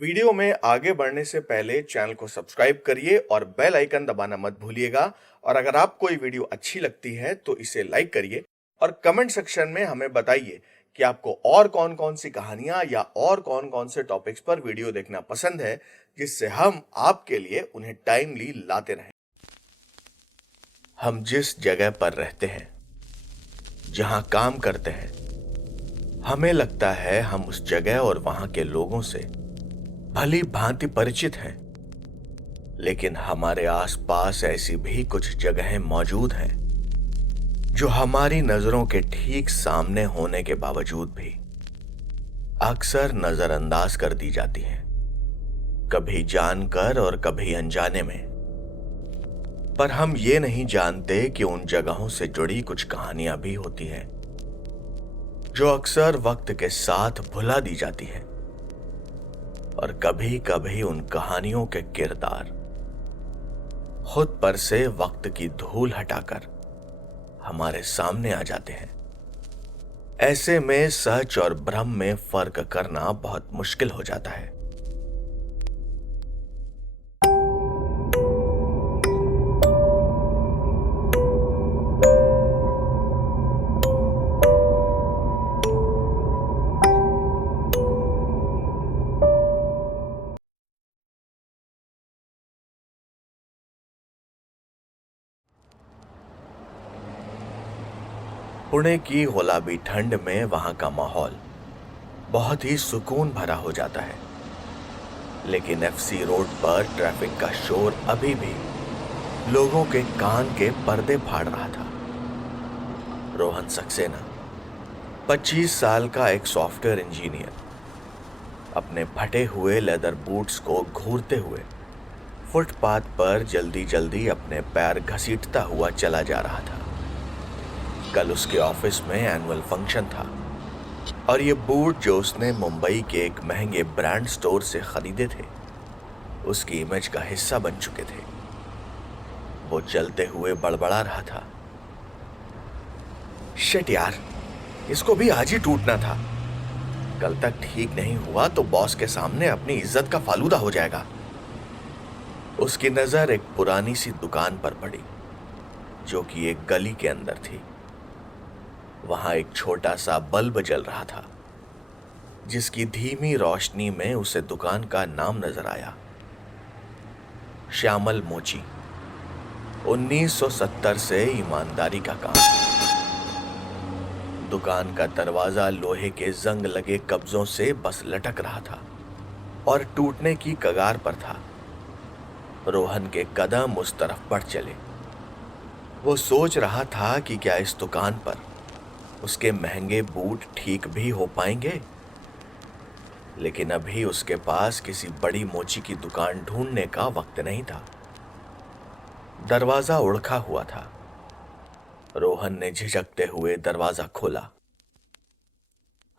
Video में आगे बढ़ने से पहले चैनल को सब्सक्राइब करिए और बेल आइकन दबाना मत भूलिएगा। और अगर आपको ये वीडियो अच्छी लगती है तो इसे लाइक करिए और कमेंट सेक्शन में हमें बताइए कि आपको और कौन कौन सी कहानियां या और कौन कौन से टॉपिक्स पर वीडियो देखना पसंद है, जिससे हम आपके लिए उन्हें टाइमली लाते रहें। हम जिस जगह पर रहते हैं, जहां काम करते हैं, हमें लगता है हम उस जगह और वहां के लोगों से भली भांति परिचित हैं, लेकिन हमारे आसपास ऐसी भी कुछ जगहें मौजूद हैं जो हमारी नजरों के ठीक सामने होने के बावजूद भी अक्सर नजरअंदाज कर दी जाती हैं, कभी जानकर और कभी अनजाने में। पर हम ये नहीं जानते कि उन जगहों से जुड़ी कुछ कहानियां भी होती हैं जो अक्सर वक्त के साथ भुला दी जाती हैं। और कभी कभी उन कहानियों के किरदार खुद पर से वक्त की धूल हटाकर हमारे सामने आ जाते हैं। ऐसे में सच और भ्रम में फर्क करना बहुत मुश्किल हो जाता है। पुणे की गुलाबी ठंड में वहां का माहौल बहुत ही सुकून भरा हो जाता है, लेकिन एफसी रोड पर ट्रैफिक का शोर अभी भी लोगों के कान के पर्दे फाड़ रहा था। रोहन सक्सेना 25 साल का एक सॉफ्टवेयर इंजीनियर अपने फटे हुए लेदर बूट्स को घूरते हुए फुटपाथ पर जल्दी जल्दी अपने पैर घसीटता हुआ चला जा रहा था। कल उसके ऑफिस में एनुअल फंक्शन था और ये बूट जो उसने मुंबई के एक महंगे ब्रांड स्टोर से खरीदे थे, उसकी इमेज का हिस्सा बन चुके थे। वो चलते हुए बड़बड़ा रहा था, शिट यार, इसको भी आज ही टूटना था। कल तक ठीक नहीं हुआ तो बॉस के सामने अपनी इज्जत का फालूदा हो जाएगा। उसकी नजर एक पुरानी सी दुकान पर पड़ी जो कि एक गली के अंदर थी। वहां एक छोटा सा बल्ब जल रहा था, जिसकी धीमी रोशनी में उसे दुकान का नाम नजर आया, श्यामल मोची। 1970 से ईमानदारी का काम। दुकान का दरवाजा लोहे के जंग लगे कब्जों से बस लटक रहा था और टूटने की कगार पर था। रोहन के कदम उस तरफ बढ़ चले। वो सोच रहा था कि क्या इस दुकान पर उसके महंगे बूट ठीक भी हो पाएंगे, लेकिन अभी उसके पास किसी बड़ी मोची की दुकान ढूंढने का वक्त नहीं था। दरवाजा उड़खा हुआ था। रोहन ने झिझकते हुए दरवाजा खोला।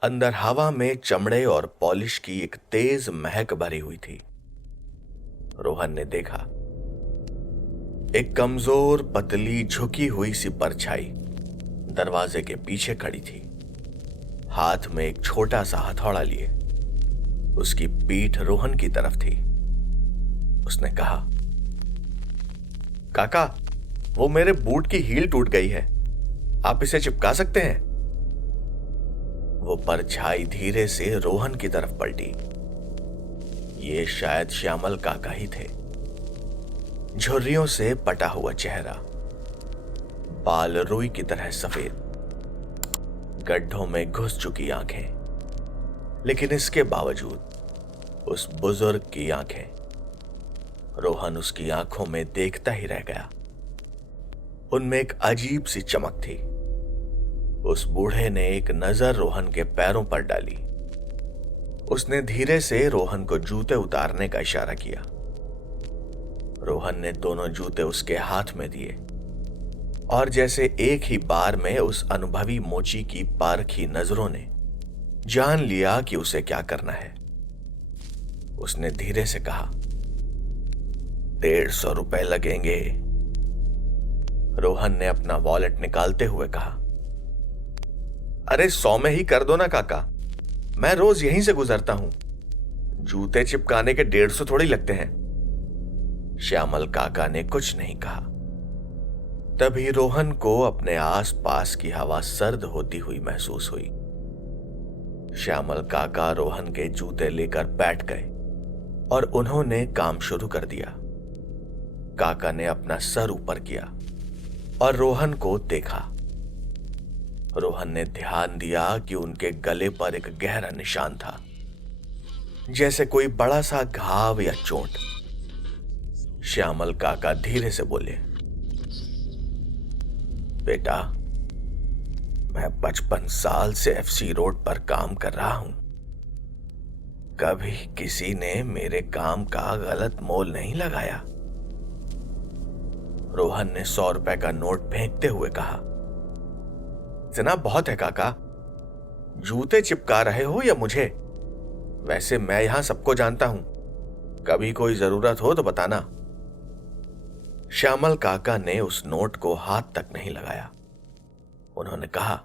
अंदर हवा में चमड़े और पॉलिश की एक तेज महक भरी हुई थी। रोहन ने देखा, एक कमजोर पतली झुकी हुई सी परछाई दरवाजे के पीछे खड़ी थी, हाथ में एक छोटा सा हथौड़ा लिए। उसकी पीठ रोहन की तरफ थी। उसने कहा, काका, वो मेरे बूट की हील टूट गई है, आप इसे चिपका सकते हैं? वो परछाई धीरे से रोहन की तरफ पलटी। ये शायद श्यामल काका ही थे। झुर्रियों से पटा हुआ चेहरा, बाल रुई की तरह सफेद, गड्ढों में घुस चुकी आंखें, लेकिन इसके बावजूद उस बुजुर्ग की आंखें। रोहन उसकी आंखों में देखता ही रह गया। उनमें एक अजीब सी चमक थी। उस बूढ़े ने एक नजर रोहन के पैरों पर डाली। उसने धीरे से रोहन को जूते उतारने का इशारा किया। रोहन ने दोनों जूते उसके हाथ में दिए और जैसे एक ही बार में उस अनुभवी मोची की पारखी नजरों ने जान लिया कि उसे क्या करना है। उसने धीरे से कहा, 150 रुपए लगेंगे। रोहन ने अपना वॉलेट निकालते हुए कहा, अरे 100 में ही कर दो ना काका, मैं रोज यहीं से गुजरता हूं। जूते चिपकाने के 150 थोड़ी लगते हैं। श्यामल काका ने कुछ नहीं कहा। तभी रोहन को अपने आसपास की हवा सर्द होती हुई महसूस हुई। श्यामल काका रोहन के जूते लेकर बैठ गए और उन्होंने काम शुरू कर दिया। काका ने अपना सर ऊपर किया और रोहन को देखा। रोहन ने ध्यान दिया कि उनके गले पर एक गहरा निशान था, जैसे कोई बड़ा सा घाव या चोट। श्यामल काका धीरे से बोले, बेटा, मैं 55 साल से एफसी रोड पर काम कर रहा हूं। कभी किसी ने मेरे काम का गलत मोल नहीं लगाया। रोहन ने 100 रुपए का नोट फेंकते हुए कहा, इतना बहुत है काका। जूते चिपका रहे हो या मुझे? वैसे मैं यहां सबको जानता हूं, कभी कोई जरूरत हो तो बताना। श्यामल काका ने उस नोट को हाथ तक नहीं लगाया। उन्होंने कहा,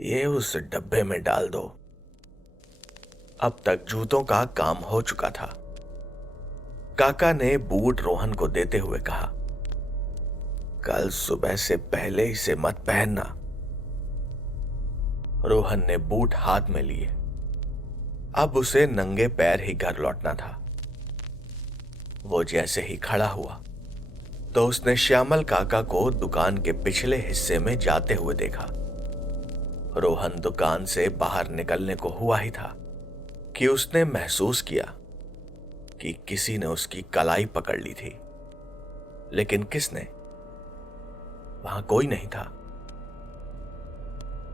ये उस डब्बे में डाल दो। अब तक जूतों का काम हो चुका था। काका ने बूट रोहन को देते हुए कहा, कल सुबह से पहले इसे मत पहनना। रोहन ने बूट हाथ में लिए। अब उसे नंगे पैर ही घर लौटना था। वो जैसे ही खड़ा हुआ तो उसने श्यामल काका को दुकान के पिछले हिस्से में जाते हुए देखा। रोहन दुकान से बाहर निकलने को हुआ ही था कि उसने महसूस किया कि किसी ने उसकी कलाई पकड़ ली थी। लेकिन किसने? वहां कोई नहीं था।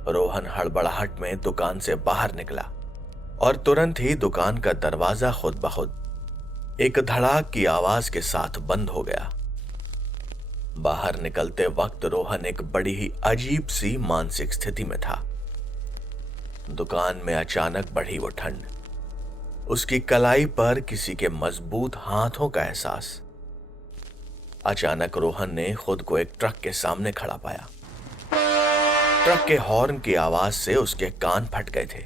रोहन हड़बड़ाहट में दुकान से बाहर निकला और तुरंत ही दुकान का दरवाजा खुद ब खुद एक धड़ाक की आवाज के साथ बंद हो गया। बाहर निकलते वक्त रोहन एक बड़ी ही अजीब सी मानसिक स्थिति में था। दुकान में अचानक बढ़ी वो ठंड, उसकी कलाई पर किसी के मजबूत हाथों का एहसास। अचानक रोहन ने खुद को एक ट्रक के सामने खड़ा पाया। ट्रक के हॉर्न की आवाज से उसके कान फट गए थे।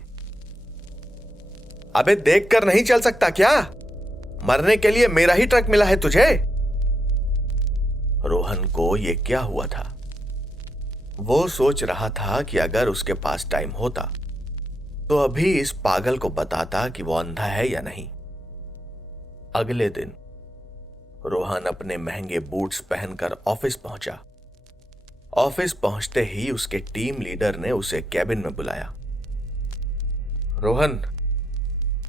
अबे देखकर नहीं चल सकता क्या? मरने के लिए मेरा ही ट्रक मिला है तुझे? रोहन को यह क्या हुआ था? वो सोच रहा था कि अगर उसके पास टाइम होता तो अभी इस पागल को बताता कि वो अंधा है या नहीं। अगले दिन रोहन अपने महंगे बूट्स पहनकर ऑफिस पहुंचा। ऑफिस पहुंचते ही उसके टीम लीडर ने उसे कैबिन में बुलाया। रोहन,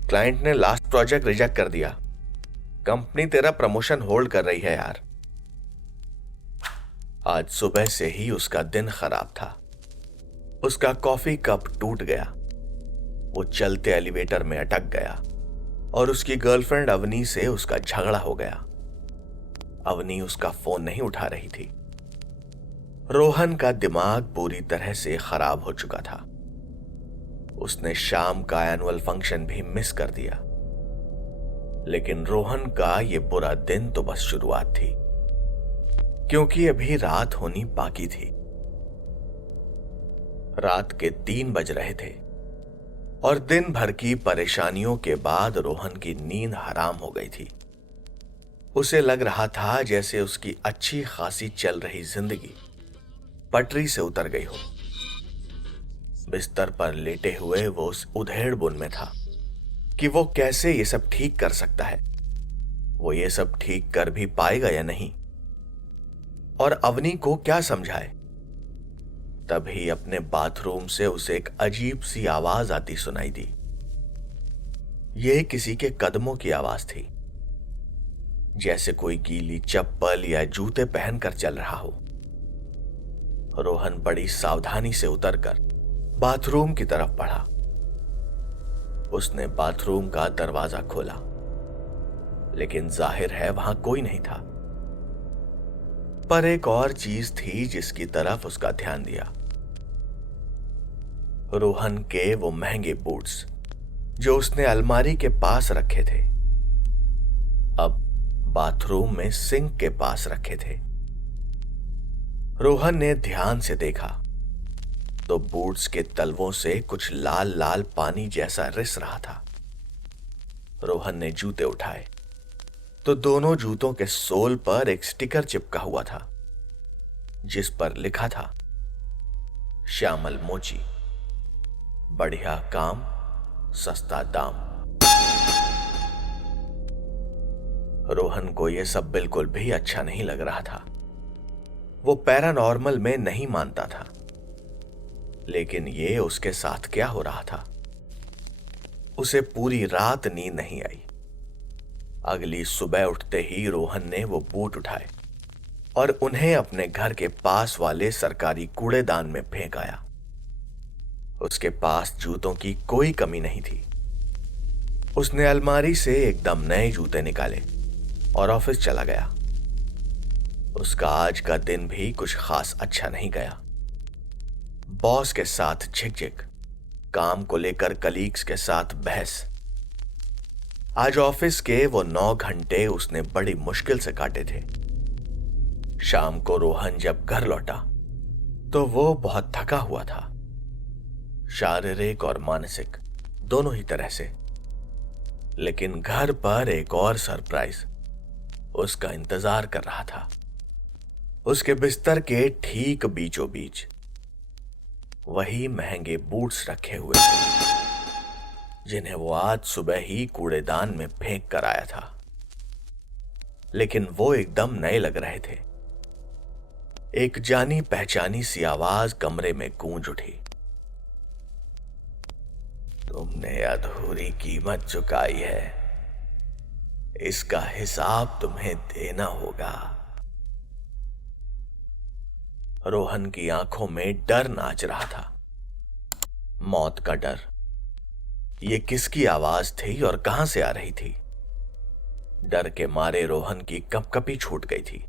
क्लाइंट ने लास्ट प्रोजेक्ट रिजेक्ट कर दिया। कंपनी तेरा प्रमोशन होल्ड कर रही है यार। आज सुबह से ही उसका दिन खराब था। उसका कॉफी कप टूट गया। वो चलते एलिवेटर में अटक गया और उसकी गर्लफ्रेंड अवनी से उसका झगड़ा हो गया। अवनी उसका फोन नहीं उठा रही थी। रोहन का दिमाग पूरी तरह से खराब हो चुका था। उसने शाम का एनुअल फंक्शन भी मिस कर दिया। लेकिन रोहन का ये बुरा दिन तो बस शुरुआत थी, क्योंकि अभी रात होनी बाकी थी। रात के 3 बज रहे थे और दिन भर की परेशानियों के बाद रोहन की नींद हराम हो गई थी। उसे लग रहा था जैसे उसकी अच्छी खासी चल रही जिंदगी पटरी से उतर गई हो। बिस्तर पर लेटे हुए वो उस उधेड़-बुन में था कि वो कैसे ये सब ठीक कर सकता है। वो ये सब ठीक कर भी पाएगा या नहीं, और अवनी को क्या समझाए। तभी अपने बाथरूम से उसे एक अजीब सी आवाज आती सुनाई दी। यह किसी के कदमों की आवाज थी, जैसे कोई गीली चप्पल या जूते पहनकर चल रहा हो। रोहन बड़ी सावधानी से उतरकर बाथरूम की तरफ बढ़ा। उसने बाथरूम का दरवाजा खोला, लेकिन जाहिर है वहां कोई नहीं था। पर एक और चीज थी जिसकी तरफ उसका ध्यान दिया। रोहन के वो महंगे बूट्स जो उसने अलमारी के पास रखे थे, अब बाथरूम में सिंक के पास रखे थे। रोहन ने ध्यान से देखा तो बूट्स के तलवों से कुछ लाल लाल पानी जैसा रिस रहा था। रोहन ने जूते उठाए तो दोनों जूतों के सोल पर एक स्टिकर चिपका हुआ था जिस पर लिखा था, श्यामल मोची, बढ़िया काम, सस्ता दाम। रोहन को यह सब बिल्कुल भी अच्छा नहीं लग रहा था। वो पैरानॉर्मल में नहीं मानता था, लेकिन ये उसके साथ क्या हो रहा था? उसे पूरी रात नींद नहीं आई। अगली सुबह उठते ही रोहन ने वो बूट उठाए और उन्हें अपने घर के पास वाले सरकारी कूड़ेदान में फेंक आया। उसके पास जूतों की कोई कमी नहीं थी। उसने अलमारी से एकदम नए जूते निकाले और ऑफिस चला गया। उसका आज का दिन भी कुछ खास अच्छा नहीं गया। बॉस के साथ झिकझिक, काम को लेकर कलीग्स के साथ बहस। आज ऑफिस के वो 9 घंटे उसने बड़ी मुश्किल से काटे थे। शाम को रोहन जब घर लौटा तो वो बहुत थका हुआ था, शारीरिक और मानसिक दोनों ही तरह से। लेकिन घर पर एक और सरप्राइज उसका इंतजार कर रहा था। उसके बिस्तर के ठीक बीचों बीच वही महंगे बूट्स रखे हुए थे जिन्हें वो आज सुबह ही कूड़ेदान में फेंक कर आया था। लेकिन वो एकदम नए लग रहे थे। एक जानी पहचानी सी आवाज कमरे में गूंज उठी, तुमने अधूरी कीमत चुकाई है, इसका हिसाब तुम्हें देना होगा। रोहन की आंखों में डर नाच रहा था, मौत का डर। ये किसकी आवाज थी और कहां से आ रही थी? डर के मारे रोहन की कपकपी छूट गई थी।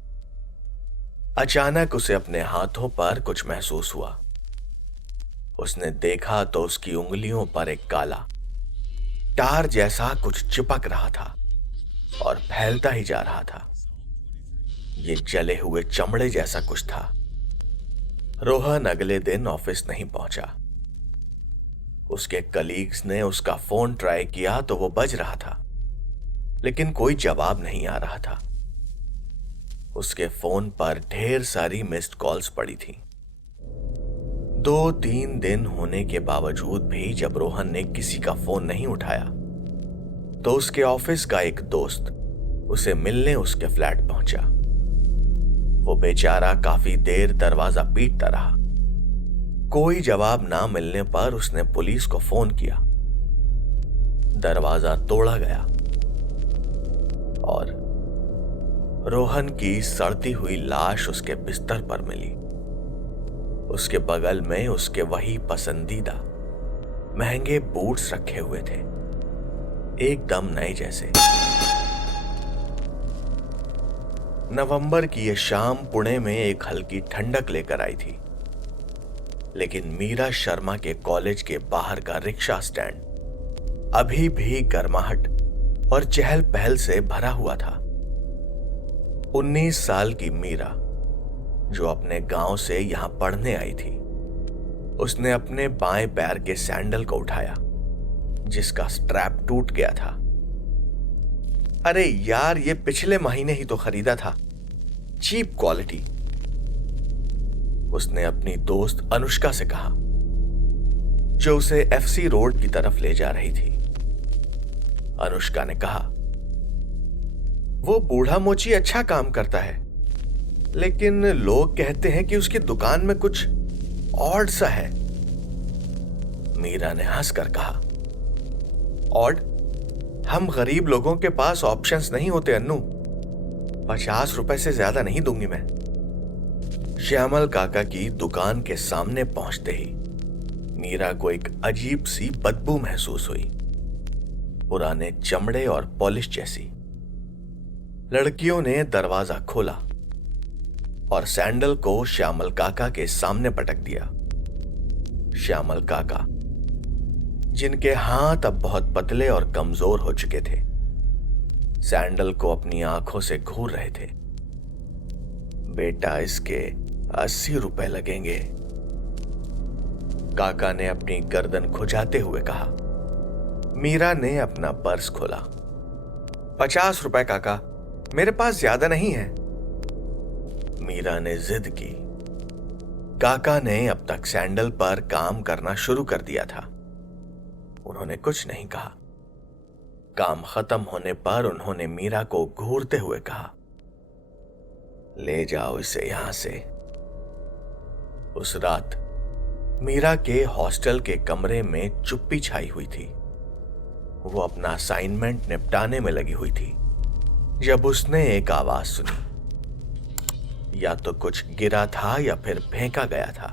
अचानक उसे अपने हाथों पर कुछ महसूस हुआ। उसने देखा तो उसकी उंगलियों पर एक काला टार जैसा कुछ चिपक रहा था और फैलता ही जा रहा था। ये जले हुए चमड़े जैसा कुछ था। रोहन अगले दिन ऑफिस नहीं पहुंचा। उसके कलीग्स ने उसका फोन ट्राई किया तो वो बज रहा था, लेकिन कोई जवाब नहीं आ रहा था। उसके फोन पर ढेर सारी मिस्ड कॉल्स पड़ी थी। 2-3 दिन होने के बावजूद भी जब रोहन ने किसी का फोन नहीं उठाया तो उसके ऑफिस का एक दोस्त उसे मिलने उसके फ्लैट पहुंचा। वो बेचारा काफी देर दरवाजा पीटता रहा। कोई जवाब ना मिलने पर उसने पुलिस को फोन किया। दरवाजा तोड़ा गया और रोहन की सड़ती हुई लाश उसके बिस्तर पर मिली। उसके बगल में उसके वही पसंदीदा महंगे बूट्स रखे हुए थे, एकदम नए जैसे। नवंबर की यह शाम पुणे में एक हल्की ठंडक लेकर आई थी, लेकिन मीरा शर्मा के कॉलेज के बाहर का रिक्शा स्टैंड अभी भी गर्माहट और चहल पहल से भरा हुआ था। 19 साल की मीरा, जो अपने गांव से यहां पढ़ने आई थी, उसने अपने बाएं पैर के सैंडल को उठाया जिसका स्ट्रैप टूट गया था। अरे यार, ये पिछले महीने ही तो खरीदा था, चीप क्वालिटी, उसने अपनी दोस्त अनुष्का से कहा, जो उसे एफसी रोड की तरफ ले जा रही थी। अनुष्का ने कहा, वो बूढ़ा मोची अच्छा काम करता है, लेकिन लोग कहते हैं कि उसकी दुकान में कुछ ऑड सा है। मीरा ने हंसकर कहा, ऑड? हम गरीब लोगों के पास ऑप्शंस नहीं होते अन्नू। 50 रुपए से ज्यादा नहीं दूंगी मैं। श्यामल काका की दुकान के सामने पहुंचते ही मीरा को एक अजीब सी बदबू महसूस हुई, पुराने चमड़े और पॉलिश जैसी। लड़कियों ने दरवाजा खोला और सैंडल को श्यामल काका के सामने पटक दिया। श्यामल काका, जिनके हाथ अब बहुत पतले और कमजोर हो चुके थे, सैंडल को अपनी आंखों से घूर रहे थे। बेटा, इसके 80 रुपए लगेंगे, काका ने अपनी गर्दन खुजाते हुए कहा। मीरा ने अपना पर्स खोला ₹50 काका, मेरे पास ज्यादा नहीं है। मीरा ने जिद की। काका ने अब तक सैंडल पर काम करना शुरू कर दिया था। उन्होंने कुछ नहीं कहा। काम खत्म होने पर उन्होंने मीरा को घूरते हुए कहा, ले जाओ इसे यहां से। उस रात मीरा के हॉस्टल के कमरे में चुप्पी छाई हुई थी। वो अपना असाइनमेंट निपटाने में लगी हुई थी जब उसने एक आवाज सुनी। या तो कुछ गिरा था या फिर फेंका गया था।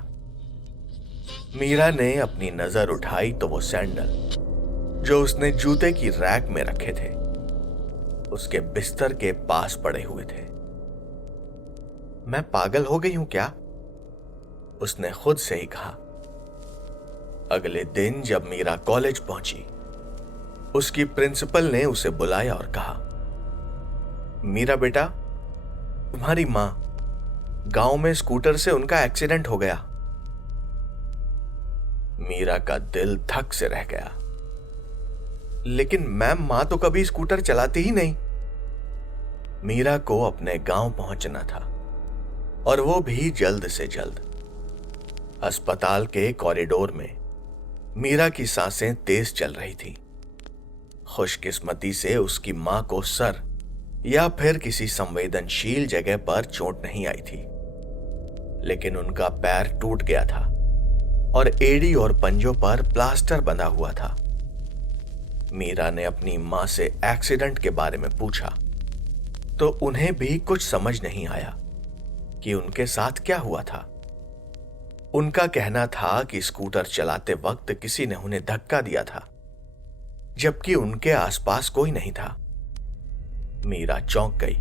मीरा ने अपनी नजर उठाई तो वो सैंडल जो उसने जूते की रैक में रखे थे उसके बिस्तर के पास पड़े हुए थे। मैं पागल हो गई हूं क्या? उसने खुद से ही कहा। अगले दिन जब मीरा कॉलेज पहुंची, उसकी प्रिंसिपल ने उसे बुलाया और कहा, मीरा बेटा, तुम्हारी मां गांव में स्कूटर से उनका एक्सीडेंट हो गया। मीरा का दिल धक से रह गया। लेकिन मैम, मां तो कभी स्कूटर चलाती ही नहीं। मीरा को अपने गांव पहुंचना था और वो भी जल्द से जल्द। अस्पताल के कॉरिडोर में मीरा की सांसें तेज चल रही थी। खुशकिस्मती से उसकी मां को सर या फिर किसी संवेदनशील जगह पर चोट नहीं आई थी, लेकिन उनका पैर टूट गया था और एड़ी और पंजों पर प्लास्टर बंधा हुआ था। मीरा ने अपनी मां से एक्सीडेंट के बारे में पूछा तो उन्हें भी कुछ समझ नहीं आया कि उनके साथ क्या हुआ था। उनका कहना था कि स्कूटर चलाते वक्त किसी ने उन्हें धक्का दिया था, जबकि उनके आसपास कोई नहीं था। मीरा चौंक गई।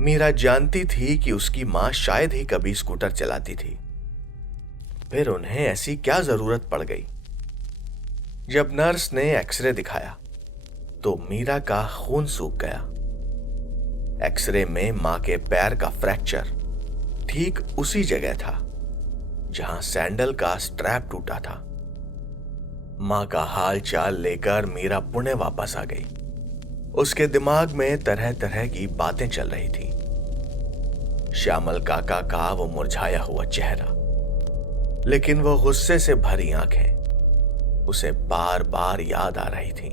मीरा जानती थी कि उसकी मां शायद ही कभी स्कूटर चलाती थी, फिर उन्हें ऐसी क्या जरूरत पड़ गई। जब नर्स ने एक्सरे दिखाया तो मीरा का खून सूख गया। एक्सरे में मां के पैर का फ्रैक्चर ठीक उसी जगह था जहां सैंडल का स्ट्रैप टूटा था। मां का हाल चाल लेकर मीरा पुणे वापस आ गई। उसके दिमाग में तरह तरह की बातें चल रही थी। श्यामल काका का वो मुरझाया हुआ चेहरा, लेकिन वो गुस्से से भरी आंखें उसे बार बार याद आ रही थी।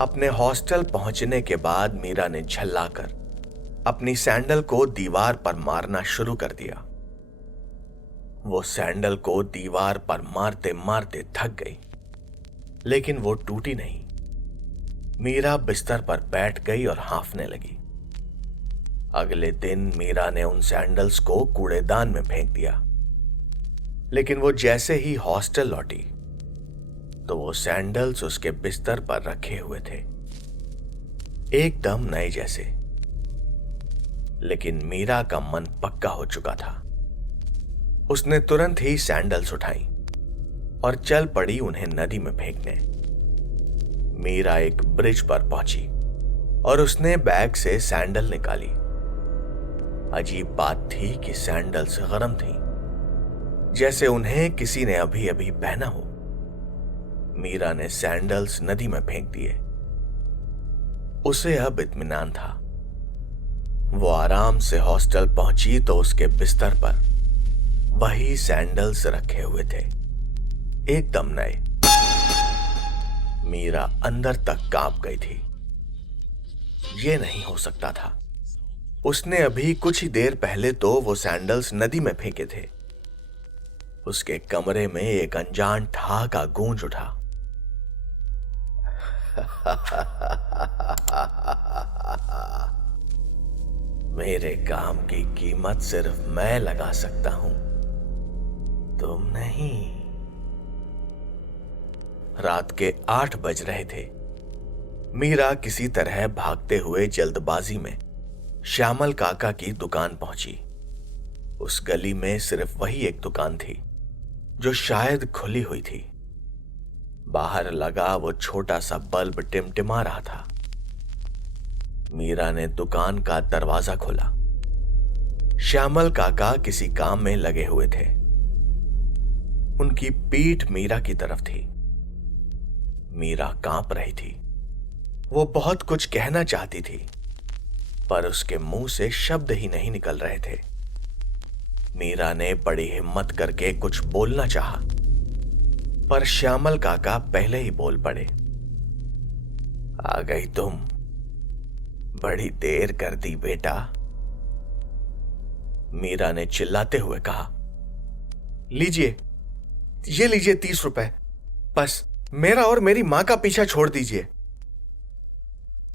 अपने हॉस्टल पहुंचने के बाद मीरा ने झल्लाकर अपनी सैंडल को दीवार पर मारना शुरू कर दिया। वो सैंडल को दीवार पर मारते मारते थक गई, लेकिन वो टूटी नहीं। मीरा बिस्तर पर बैठ गई और हांफने लगी। अगले दिन मीरा ने उन सैंडल्स को कूड़ेदान में फेंक दिया, लेकिन वो जैसे ही हॉस्टल लौटी तो वो सैंडल्स उसके बिस्तर पर रखे हुए थे, एकदम नए जैसे। लेकिन मीरा का मन पक्का हो चुका था। उसने तुरंत ही सैंडल्स उठाई और चल पड़ी उन्हें नदी में फेंकने। मीरा एक ब्रिज पर पहुंची और उसने बैग से सैंडल निकाली। अजीब बात थी कि सैंडल्स गरम थी, जैसे उन्हें किसी ने अभी अभी पहना हो। मीरा ने सैंडल्स नदी में फेंक दिए। उसे अब इत्मीनान था। वो आराम से हॉस्टल पहुंची तो उसके बिस्तर पर वही सैंडल्स रखे हुए थे, एकदम नए। मीरा अंदर तक कांप गई थी। ये नहीं हो सकता था। उसने अभी कुछ ही देर पहले तो वो सैंडल्स नदी में फेंके थे। उसके कमरे में एक अनजान ठहाका गूंज उठा। मेरे काम की कीमत सिर्फ मैं लगा सकता हूं, तुम नहीं। रात के 8 बज रहे थे। मीरा किसी तरह भागते हुए जल्दबाजी में श्यामल काका की दुकान पहुंची। उस गली में सिर्फ वही एक दुकान थी जो शायद खुली हुई थी। बाहर लगा वो छोटा सा बल्ब टिमटिमा रहा था। मीरा ने दुकान का दरवाजा खोला। श्यामल काका किसी काम में लगे हुए थे। उनकी पीठ मीरा की तरफ थी। मीरा कांप रही थी। वो बहुत कुछ कहना चाहती थी, पर उसके मुंह से शब्द ही नहीं निकल रहे थे। मीरा ने बड़ी हिम्मत करके कुछ बोलना चाहा, पर श्यामल काका पहले ही बोल पड़े। आ गई तुम, बड़ी देर कर दी बेटा। मीरा ने चिल्लाते हुए कहा, लीजिए, ये लीजिए 30 रुपए, बस मेरा और मेरी मां का पीछा छोड़ दीजिए।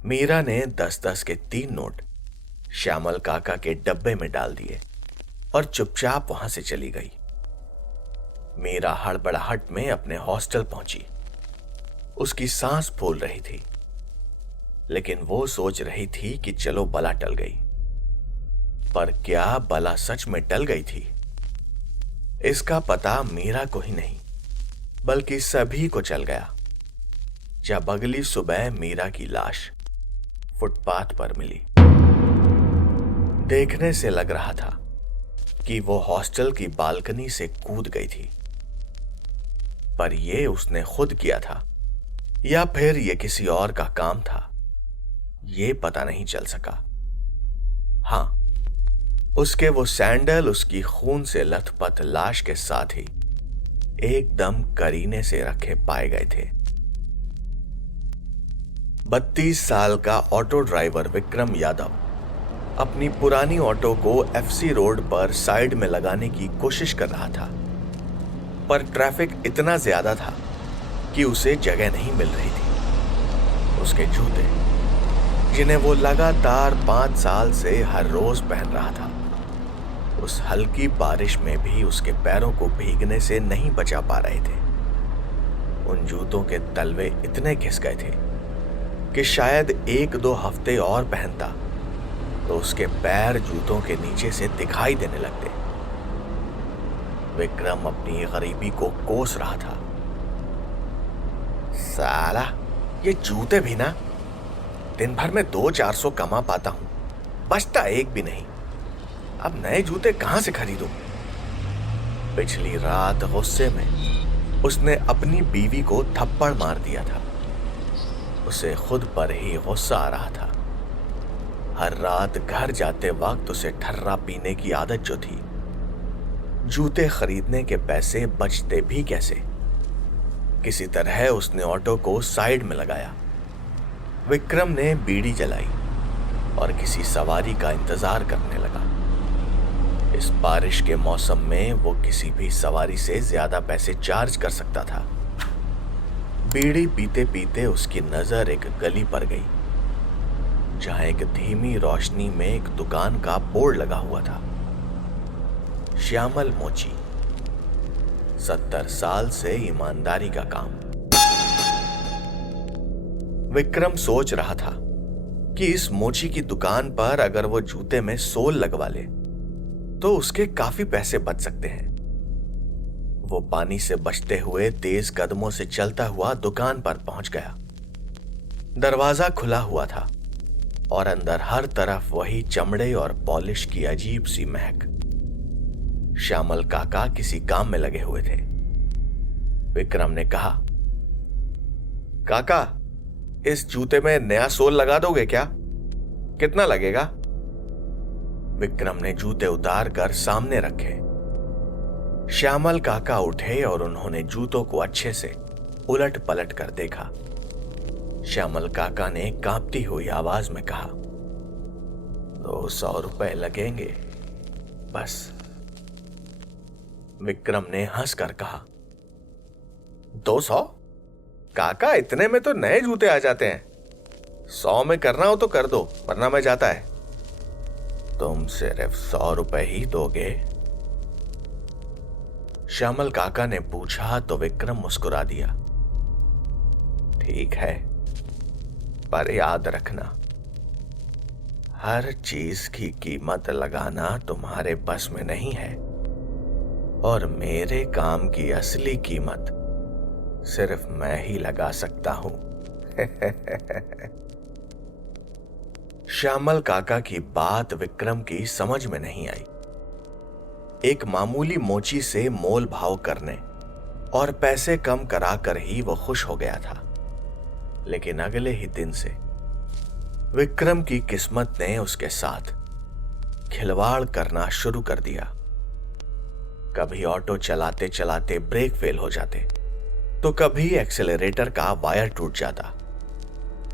मीरा ने 10-10 के 3 नोट श्यामल काका के डब्बे में डाल दिए और चुपचाप वहां से चली गई। मीरा हड़बड़ाहट में अपने हॉस्टल पहुंची। उसकी सांस फूल रही थी, लेकिन वो सोच रही थी कि चलो बला टल गई। पर क्या बला सच में टल गई थी? इसका पता मीरा को ही नहीं, बल्कि सभी को चल गया जब अगली सुबह मीरा की लाश फुटपाथ पर मिली। देखने से लग रहा था कि वो हॉस्टल की बालकनी से कूद गई थी, पर यह उसने खुद किया था या फिर यह किसी और का काम था, ये पता नहीं चल सका। हां, उसके वो सैंडल उसकी खून से लथपथ लाश के साथ ही एकदम करीने से रखे पाए गए थे। 32 साल का ऑटो ड्राइवर विक्रम यादव अपनी पुरानी ऑटो को एफसी रोड पर साइड में लगाने की कोशिश कर रहा था, पर ट्रैफिक इतना ज्यादा था कि उसे जगह नहीं मिल रही थी। उसके जूते, जिन्हें वो लगातार 5 साल से हर रोज पहन रहा था, उस हल्की बारिश में भी उसके पैरों को भीगने से नहीं बचा पा रहे थे। उन जूतों के तलवे इतने घिस गए थे कि शायद 1-2 हफ्ते और पहनता तो उसके पैर जूतों के नीचे से दिखाई देने लगते। विक्रम अपनी गरीबी को कोस रहा था। साला, ये जूते भी ना, दिन भर में 200-400 कमा पाता हूं, बचता एक भी नहीं। अब नए जूते कहां से खरीदूं? पिछली रात गुस्से में उसने अपनी बीवी को थप्पड़ मार दिया था। उसे खुद पर ही गुस्सा आ रहा था। हर रात घर जाते वक्त उसे ठर्रा पीने की आदत जो थी, जूते खरीदने के पैसे बचते भी कैसे? किसी तरह उसने ऑटो को साइड में लगाया। विक्रम ने बीड़ी जलाई और किसी सवारी का इंतजार करने लगा। इस बारिश के मौसम में वो किसी भी सवारी से ज्यादा पैसे चार्ज कर सकता था। बीड़ी पीते पीते उसकी नजर एक गली पर गई, जहां एक धीमी रोशनी में एक दुकान का बोर्ड लगा हुआ था, श्यामल मोची, 70 साल से ईमानदारी का काम। विक्रम सोच रहा था कि इस मोची की दुकान पर अगर वो जूते में सोल लगवा ले तो उसके काफी पैसे बच सकते हैं। वो पानी से बचते हुए तेज कदमों से चलता हुआ दुकान पर पहुंच गया। दरवाजा खुला हुआ था और अंदर हर तरफ वही चमड़े और पॉलिश की अजीब सी महक। श्यामल काका किसी काम में लगे हुए थे। विक्रम ने कहा, काका, इस जूते में नया सोल लगा दोगे क्या? कितना लगेगा? विक्रम ने जूते उतार कर सामने रखे। श्यामल काका उठे और उन्होंने जूतों को अच्छे से उलट पलट कर देखा। श्यामल काका ने कांपती हुई आवाज में कहा, 200 रुपए लगेंगे बस। विक्रम ने हंसकर कहा, 200? काका, इतने में तो नए जूते आ जाते हैं। 100 में करना हो तो कर दो, वरना मैं जाता है। तुम सिर्फ 100 रुपए ही दोगे? श्यामल काका ने पूछा तो विक्रम मुस्कुरा दिया। ठीक है, पर याद रखना, हर चीज की कीमत लगाना तुम्हारे बस में नहीं है, और मेरे काम की असली कीमत सिर्फ मैं ही लगा सकता हूं। श्यामल काका की बात विक्रम की समझ में नहीं आई। एक मामूली मोची से मोल भाव करने और पैसे कम कराकर ही वो खुश हो गया था। लेकिन अगले ही दिन से विक्रम की किस्मत ने उसके साथ खिलवाड़ करना शुरू कर दिया। कभी ऑटो चलाते चलाते ब्रेक फेल हो जाते, तो कभी एक्सेलरेटर का वायर टूट जाता।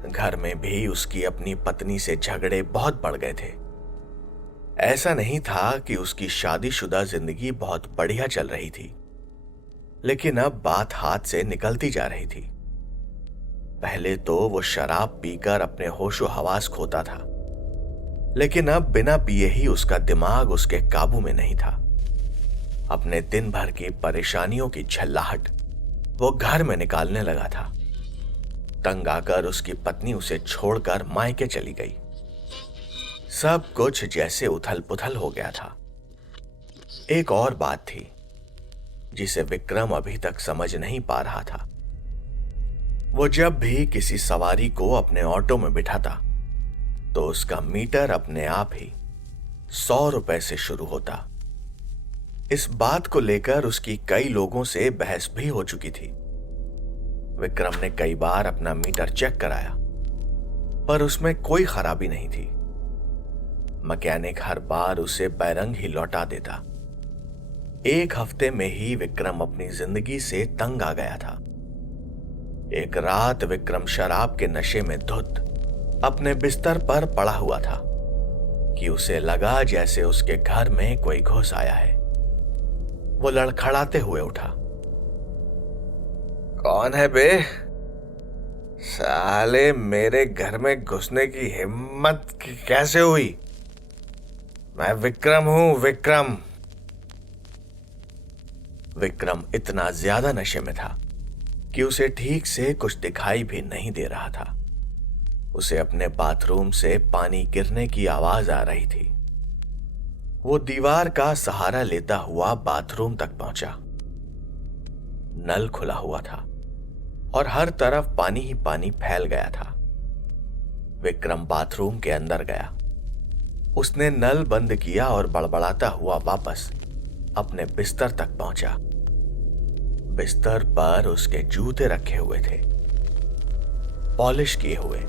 घर में भी उसकी अपनी पत्नी से झगड़े बहुत बढ़ गए थे। ऐसा नहीं था कि उसकी शादीशुदा जिंदगी बहुत बढ़िया चल रही थी, लेकिन अब बात हाथ से निकलती जा रही थी। पहले तो वो शराब पीकर अपने होशो हवास खोता था, लेकिन अब बिना पिए ही उसका दिमाग उसके काबू में नहीं था। अपने दिन भर की परेशानियों की झल्लाहट वो घर में निकालने लगा था। तंग आकर उसकी पत्नी उसे छोड़कर मायके चली गई। सब कुछ जैसे उथल पुथल हो गया था। एक और बात थी जिसे विक्रम अभी तक समझ नहीं पा रहा था। वो जब भी किसी सवारी को अपने ऑटो में बिठाता तो उसका मीटर अपने आप ही 100 रुपए से शुरू होता। इस बात को लेकर उसकी कई लोगों से बहस भी हो चुकी थी। विक्रम ने कई बार अपना मीटर चेक कराया, पर उसमें कोई खराबी नहीं थी। मैकेनिक हर बार उसे बैरंग ही लौटा देता। एक हफ्ते में ही विक्रम अपनी जिंदगी से तंग आ गया था। एक रात विक्रम शराब के नशे में धुत अपने बिस्तर पर पड़ा हुआ था कि उसे लगा जैसे उसके घर में कोई घुस आया है। वो लड़खड़ाते हुए उठा। कौन है बे? साले मेरे घर में घुसने की हिम्मत कैसे हुई? मैं विक्रम हूं, विक्रम। विक्रम इतना ज्यादा नशे में था कि उसे ठीक से कुछ दिखाई भी नहीं दे रहा था। उसे अपने बाथरूम से पानी गिरने की आवाज आ रही थी। वो दीवार का सहारा लेता हुआ बाथरूम तक पहुंचा। नल खुला हुआ था और हर तरफ पानी ही पानी फैल गया था। विक्रम बाथरूम के अंदर गया। उसने नल बंद किया और बड़बड़ाता हुआ वापस अपने बिस्तर तक पहुंचा। बिस्तर पर उसके जूते रखे हुए थे, पॉलिश किए हुए,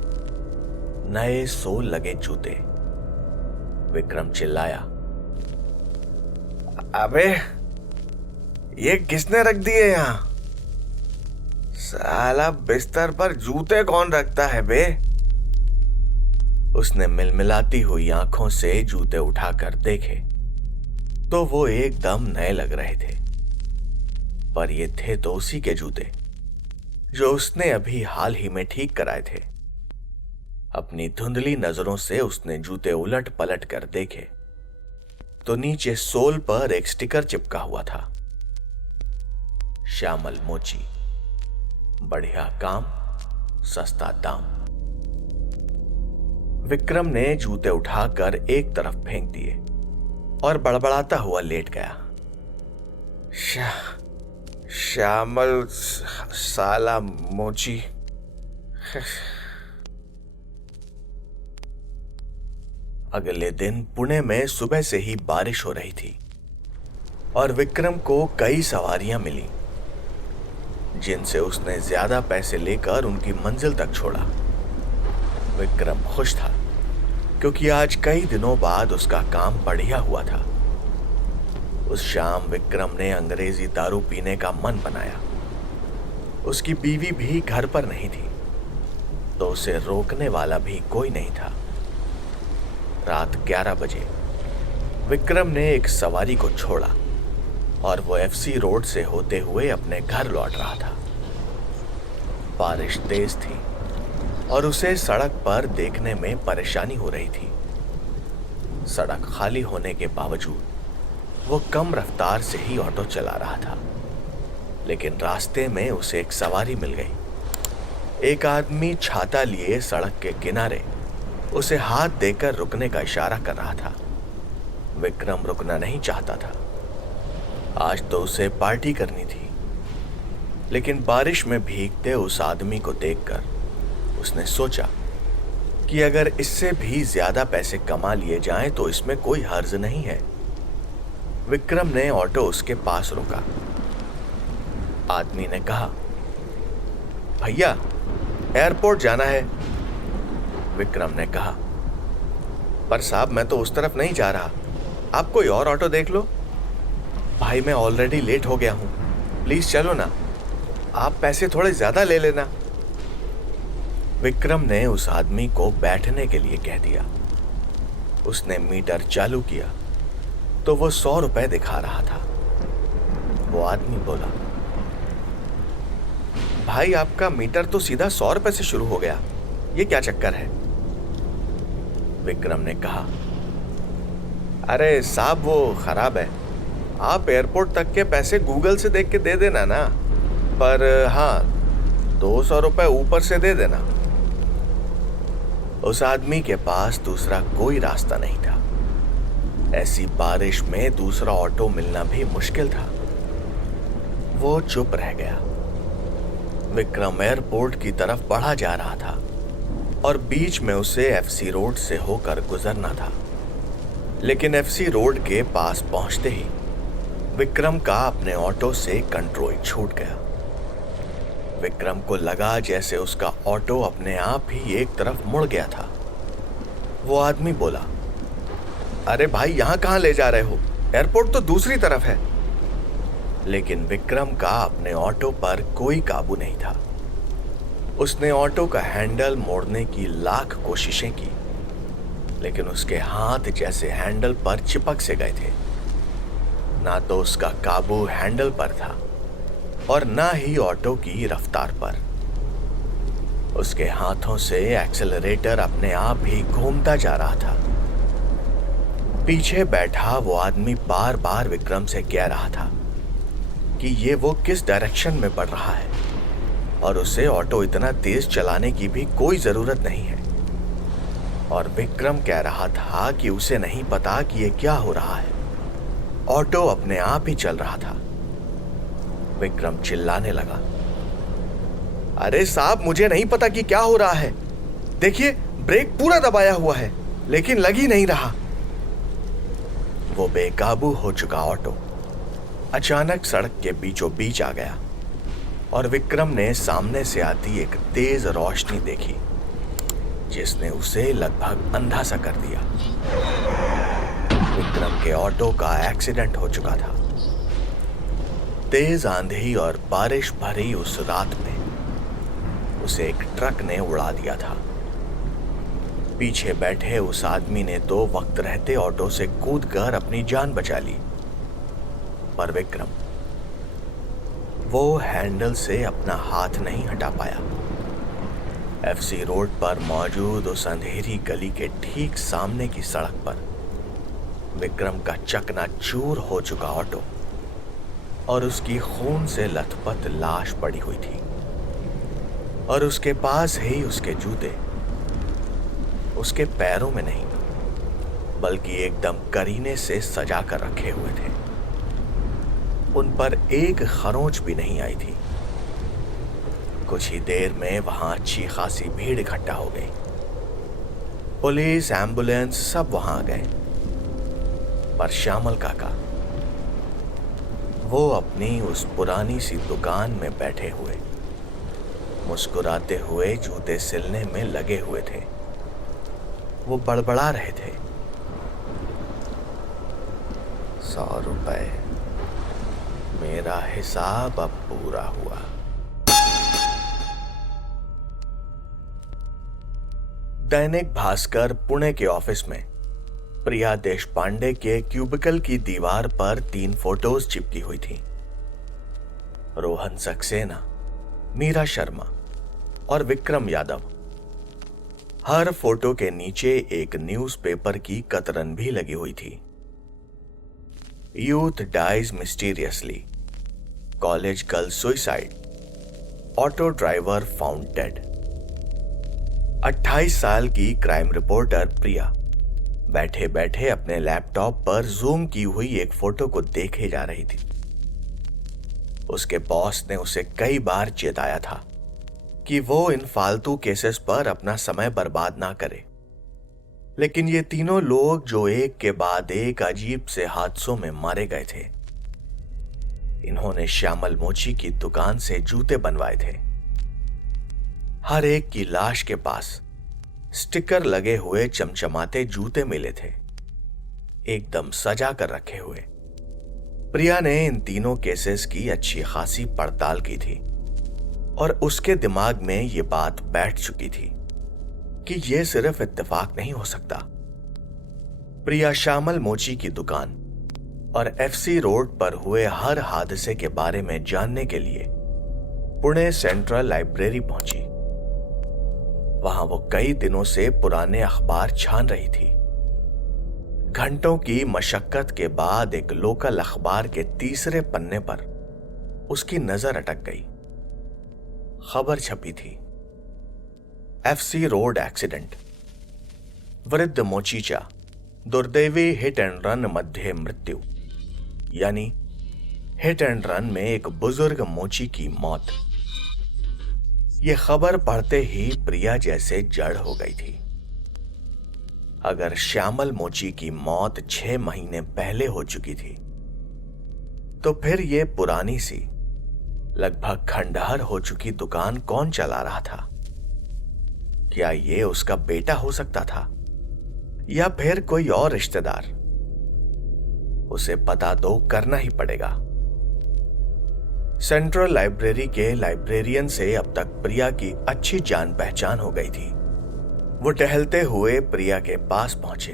नए सोल लगे जूते। विक्रम चिल्लाया, अबे ये किसने रख दिए यहां? साला बिस्तर पर जूते कौन रखता है बे? उसने मिलमिलाती हुई आंखों से जूते उठाकर देखे तो वो एकदम नए लग रहे थे, पर ये थे तो उसी के जूते जो उसने अभी हाल ही में ठीक कराए थे। अपनी धुंधली नजरों से उसने जूते उलट पलट कर देखे तो नीचे सोल पर एक स्टिकर चिपका हुआ था, श्यामल मोची, बढ़िया काम, सस्ता दाम। विक्रम ने जूते उठाकर एक तरफ फेंक दिए और बड़बड़ाता हुआ लेट गया। श्यामल साला मोची। अगले दिन पुणे में सुबह से ही बारिश हो रही थी और विक्रम को कई सवारियां मिली जिनसे उसने ज्यादा पैसे लेकर उनकी मंजिल तक छोड़ा। विक्रम खुश था क्योंकि आज कई दिनों बाद उसका काम बढ़िया हुआ था। उस शाम विक्रम ने अंग्रेजी दारू पीने का मन बनाया। उसकी बीवी भी घर पर नहीं थी तो उसे रोकने वाला भी कोई नहीं था। रात 11 बजे विक्रम ने एक सवारी को छोड़ा और वो एफसी रोड से होते हुए अपने घर लौट रहा था। बारिश तेज थी और उसे सड़क पर देखने में परेशानी हो रही थी। सड़क खाली होने के बावजूद वो कम रफ्तार से ही ऑटो चला रहा था, लेकिन रास्ते में उसे एक सवारी मिल गई। एक आदमी छाता लिए सड़क के किनारे उसे हाथ देकर रुकने का इशारा कर रहा था। विक्रम रुकना नहीं चाहता था। आज तो उसे पार्टी करनी थी, लेकिन बारिश में भीगते उस आदमी को देखकर उसने सोचा कि अगर इससे भी ज्यादा पैसे कमा लिए जाएं तो इसमें कोई हर्ज नहीं है। विक्रम ने ऑटो उसके पास रोका। आदमी ने कहा, भैया एयरपोर्ट जाना है, विक्रम ने कहा। पर साहब मैं तो उस तरफ नहीं जा रहा, आप कोई और ऑटो देख लो। भाई मैं ऑलरेडी लेट हो गया हूं, प्लीज चलो ना, आप पैसे थोड़े ज्यादा ले लेना। विक्रम ने उस आदमी को बैठने के लिए कह दिया। उसने मीटर चालू किया तो वो 100 रुपए दिखा रहा था। वो आदमी बोला, भाई आपका मीटर तो सीधा 100 रुपए से शुरू हो गया, ये क्या चक्कर है? विक्रम ने कहा, अरे साहब वो खराब है, आप एयरपोर्ट तक के पैसे गूगल से देख के दे देना ना, पर हाँ 200 रुपए ऊपर से दे देना। उस आदमी के पास दूसरा कोई रास्ता नहीं था। ऐसी बारिश में दूसरा ऑटो मिलना भी मुश्किल था। वो चुप रह गया। विक्रम एयरपोर्ट की तरफ बढ़ा जा रहा था और बीच में उसे एफसी रोड से होकर गुजरना था। लेकिन एफसी रोड के पास पहुंचते ही विक्रम का अपने ऑटो से कंट्रोल छूट गया। विक्रम को लगा जैसे उसका ऑटो अपने आप ही एक तरफ मुड़ गया था। वो आदमी बोला, अरे भाई यहां कहां ले जा रहे हो, एयरपोर्ट तो दूसरी तरफ है। लेकिन विक्रम का अपने ऑटो पर कोई काबू नहीं था। उसने ऑटो का हैंडल मोड़ने की लाख कोशिशें की, लेकिन उसके हाथ जैसे हैंडल पर चिपक से गए थे। ना तो उसका काबू हैंडल पर था और ना ही ऑटो की रफ्तार पर। उसके हाथों से एक्सेलरेटर अपने आप ही घूमता जा रहा था। पीछे बैठा वो आदमी बार बार विक्रम से कह रहा था कि ये वो किस डायरेक्शन में बढ़ रहा है और उसे ऑटो इतना तेज चलाने की भी कोई जरूरत नहीं है। और विक्रम कह रहा था कि उसे नहीं पता कि ये क्या हो रहा है, ऑटो अपने आप ही चल रहा था। विक्रम चिल्लाने लगा, अरे साहब मुझे नहीं पता कि क्या हो रहा है, देखिए ब्रेक पूरा दबाया हुआ है लेकिन लग ही नहीं रहा। वो बेकाबू हो चुका ऑटो अचानक सड़क के बीचों बीच आ गया और विक्रम ने सामने से आती एक तेज रोशनी देखी जिसने उसे लगभग अंधा सा कर दिया। विक्रम के ऑटो का एक्सीडेंट हो चुका था। तेज आंधी और बारिश भरी उस रात में उसे एक ट्रक ने उड़ा दिया था। पीछे बैठे उस आदमी ने तो वक्त रहते ऑटो से कूदकर अपनी जान बचा ली, पर विक्रम वो हैंडल से अपना हाथ नहीं हटा पाया। एफसी रोड पर मौजूद उस अंधेरी गली के ठीक सामने की सड़क पर विक्रम का चकनाचूर हो चुका ऑटो और उसकी खून से लथपथ लाश पड़ी हुई थी और उसके पास ही उसके जूते उसके पैरों में नहीं बल्कि एकदम करीने से सजा कर रखे हुए थे। उन पर एक खरोंच भी नहीं आई थी। कुछ ही देर में वहां अच्छी खासी भीड़ इकट्ठा हो गई। पुलिस, एम्बुलेंस सब वहां आ गए, पर श्यामल काका वो अपनी उस पुरानी सी दुकान में बैठे हुए मुस्कुराते हुए जूते सिलने में लगे हुए थे। वो बड़बड़ा रहे थे, 100 रुपए, मेरा हिसाब अब पूरा हुआ। दैनिक भास्कर पुणे के ऑफिस में प्रिया देशपांडे के क्यूबिकल की दीवार पर 3 फोटोज चिपकी हुई थी। रोहन सक्सेना, मीरा शर्मा और विक्रम यादव। हर फोटो के नीचे एक न्यूज़पेपर की कतरन भी लगी हुई थी। Youth dies mysteriously, college girl suicide, auto driver found dead. 28 साल की क्राइम रिपोर्टर प्रिया बैठे बैठे अपने लैपटॉप पर जूम की हुई एक फोटो को देखे जा रही थी। उसके बॉस ने उसे कई बार चेताया था कि वो इन फालतू केसेस पर अपना समय बर्बाद ना करे, लेकिन ये तीनों लोग जो एक के बाद एक अजीब से हादसों में मारे गए थे, इन्होंने श्यामल मोची की दुकान से जूते बनवाए थे। हर एक की लाश के पास स्टिकर लगे हुए चमचमाते जूते मिले थे, एकदम सजा कर रखे हुए। प्रिया ने इन तीनों केसेस की अच्छी खासी पड़ताल की थी और उसके दिमाग में ये बात बैठ चुकी थी कि यह सिर्फ इत्तेफाक नहीं हो सकता। प्रिया श्यामल मोची की दुकान और एफसी रोड पर हुए हर हादसे के बारे में जानने के लिए पुणे सेंट्रल लाइब्रेरी पहुंची। वहां वो कई दिनों से पुराने अखबार छान रही थी। घंटों की मशक्कत के बाद एक लोकल अखबार के तीसरे पन्ने पर उसकी नजर अटक गई। खबर छपी थी, एफसी रोड एक्सीडेंट, वृद्ध मोचीचा दुर्दैवी हिट एंड रन मध्य मृत्यु। यानी हिट एंड रन में एक बुजुर्ग मोची की मौत। यह खबर पढ़ते ही प्रिया जैसे जड़ हो गई थी। अगर श्यामल मोची की मौत 6 महीने पहले हो चुकी थी, तो फिर यह पुरानी सी लगभग खंडहर हो चुकी दुकान कौन चला रहा था? क्या यह उसका बेटा हो सकता था या फिर कोई और रिश्तेदार? उसे पता तो करना ही पड़ेगा। सेंट्रल लाइब्रेरी के लाइब्रेरियन से अब तक प्रिया की अच्छी जान पहचान हो गई थी। वो टहलते हुए प्रिया के पास पहुंचे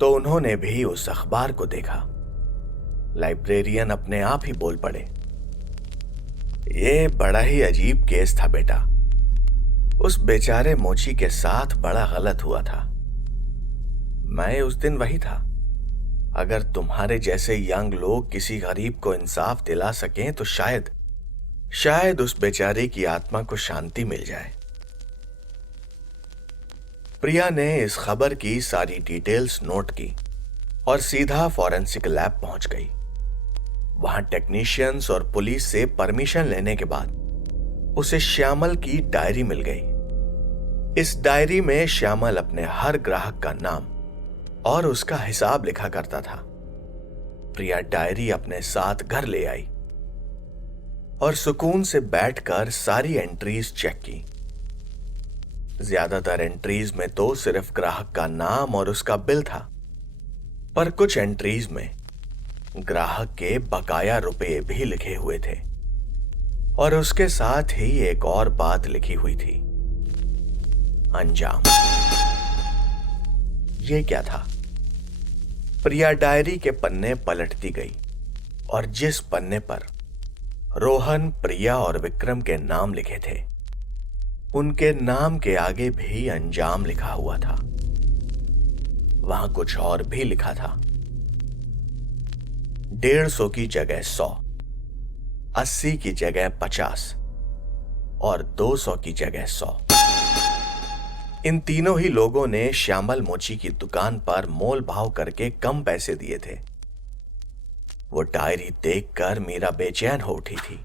तो उन्होंने भी उस अखबार को देखा। लाइब्रेरियन अपने आप ही बोल पड़े, ये बड़ा ही अजीब केस था बेटा। उस बेचारे मोची के साथ बड़ा गलत हुआ था। मैं उस दिन वही था। अगर तुम्हारे जैसे यंग लोग किसी गरीब को इंसाफ दिला सकें तो शायद उस बेचारे की आत्मा को शांति मिल जाए। प्रिया ने इस खबर की सारी डिटेल्स नोट की और सीधा फॉरेंसिक लैब पहुंच गई। वहां टेक्नीशियंस और पुलिस से परमिशन लेने के बाद उसे श्यामल की डायरी मिल गई। इस डायरी में श्यामल अपने हर ग्राहक का नाम और उसका हिसाब लिखा करता था। प्रिया डायरी अपने साथ घर ले आई और सुकून से बैठकर सारी एंट्रीज चेक की। ज्यादातर एंट्रीज में तो सिर्फ ग्राहक का नाम और उसका बिल था, पर कुछ एंट्रीज में ग्राहक के बकाया रुपए भी लिखे हुए थे और उसके साथ ही एक और बात लिखी हुई थी, अंजाम। ये क्या था? प्रिया डायरी के पन्ने पलटती गई और जिस पन्ने पर रोहन, प्रिया और विक्रम के नाम लिखे थे, उनके नाम के आगे भी अंजाम लिखा हुआ था। वहां कुछ और भी लिखा था, 150 की जगह 100, 80 की जगह 50 और 200 की जगह 100। इन तीनों ही लोगों ने श्यामल मोची की दुकान पर मोल भाव करके कम पैसे दिए थे। वो डायरी देखकर मीरा बेचैन हो उठी थी।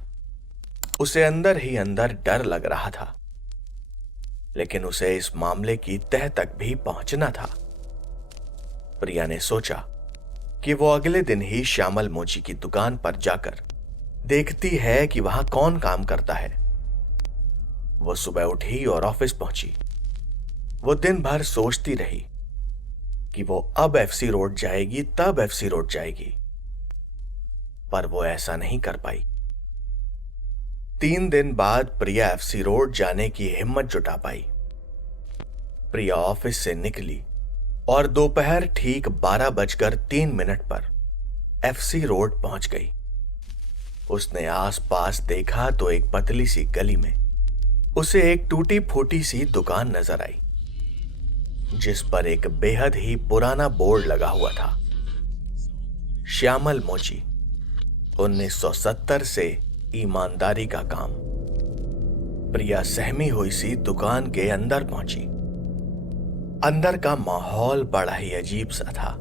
उसे अंदर ही अंदर डर लग रहा था, लेकिन उसे इस मामले की तह तक भी पहुंचना था। प्रिया ने सोचा कि वो अगले दिन ही श्यामल मोची की दुकान पर जाकर देखती है कि वहां कौन काम करता है। वो सुबह उठी और ऑफिस पहुंची। वो दिन भर सोचती रही कि वो अब एफसी रोड जाएगी, तब एफसी रोड जाएगी, पर वो ऐसा नहीं कर पाई। 3 दिन बाद प्रिया एफसी रोड जाने की हिम्मत जुटा पाई। प्रिया ऑफिस से निकली और दोपहर ठीक 12:03 पर एफसी रोड पहुंच गई। उसने आसपास देखा तो एक पतली सी गली में उसे एक टूटी फूटी सी दुकान नजर आई, जिस पर एक बेहद ही पुराना बोर्ड लगा हुआ था, श्यामल मोची, 1970 से ईमानदारी का काम। प्रिया सहमी हुई सी दुकान के अंदर पहुंची। अंदर का माहौल बड़ा ही अजीब सा था।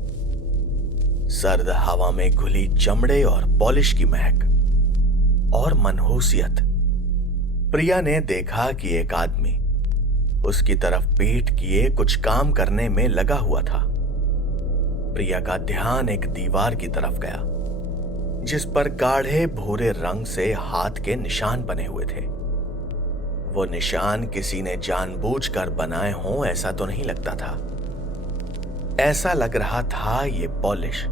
सर्द हवा में घुली चमड़े और पॉलिश की महक और मनहूसियत। प्रिया ने देखा कि एक आदमी उसकी तरफ पीठ किए कुछ काम करने में लगा हुआ था। प्रिया का ध्यान एक दीवार की तरफ गया, जिस पर गाढ़े भूरे रंग से हाथ के निशान बने हुए थे। वो निशान किसी ने जानबूझकर बनाए हों ऐसा तो नहीं लगता था। ऐसा लग रहा था ये पॉलिश,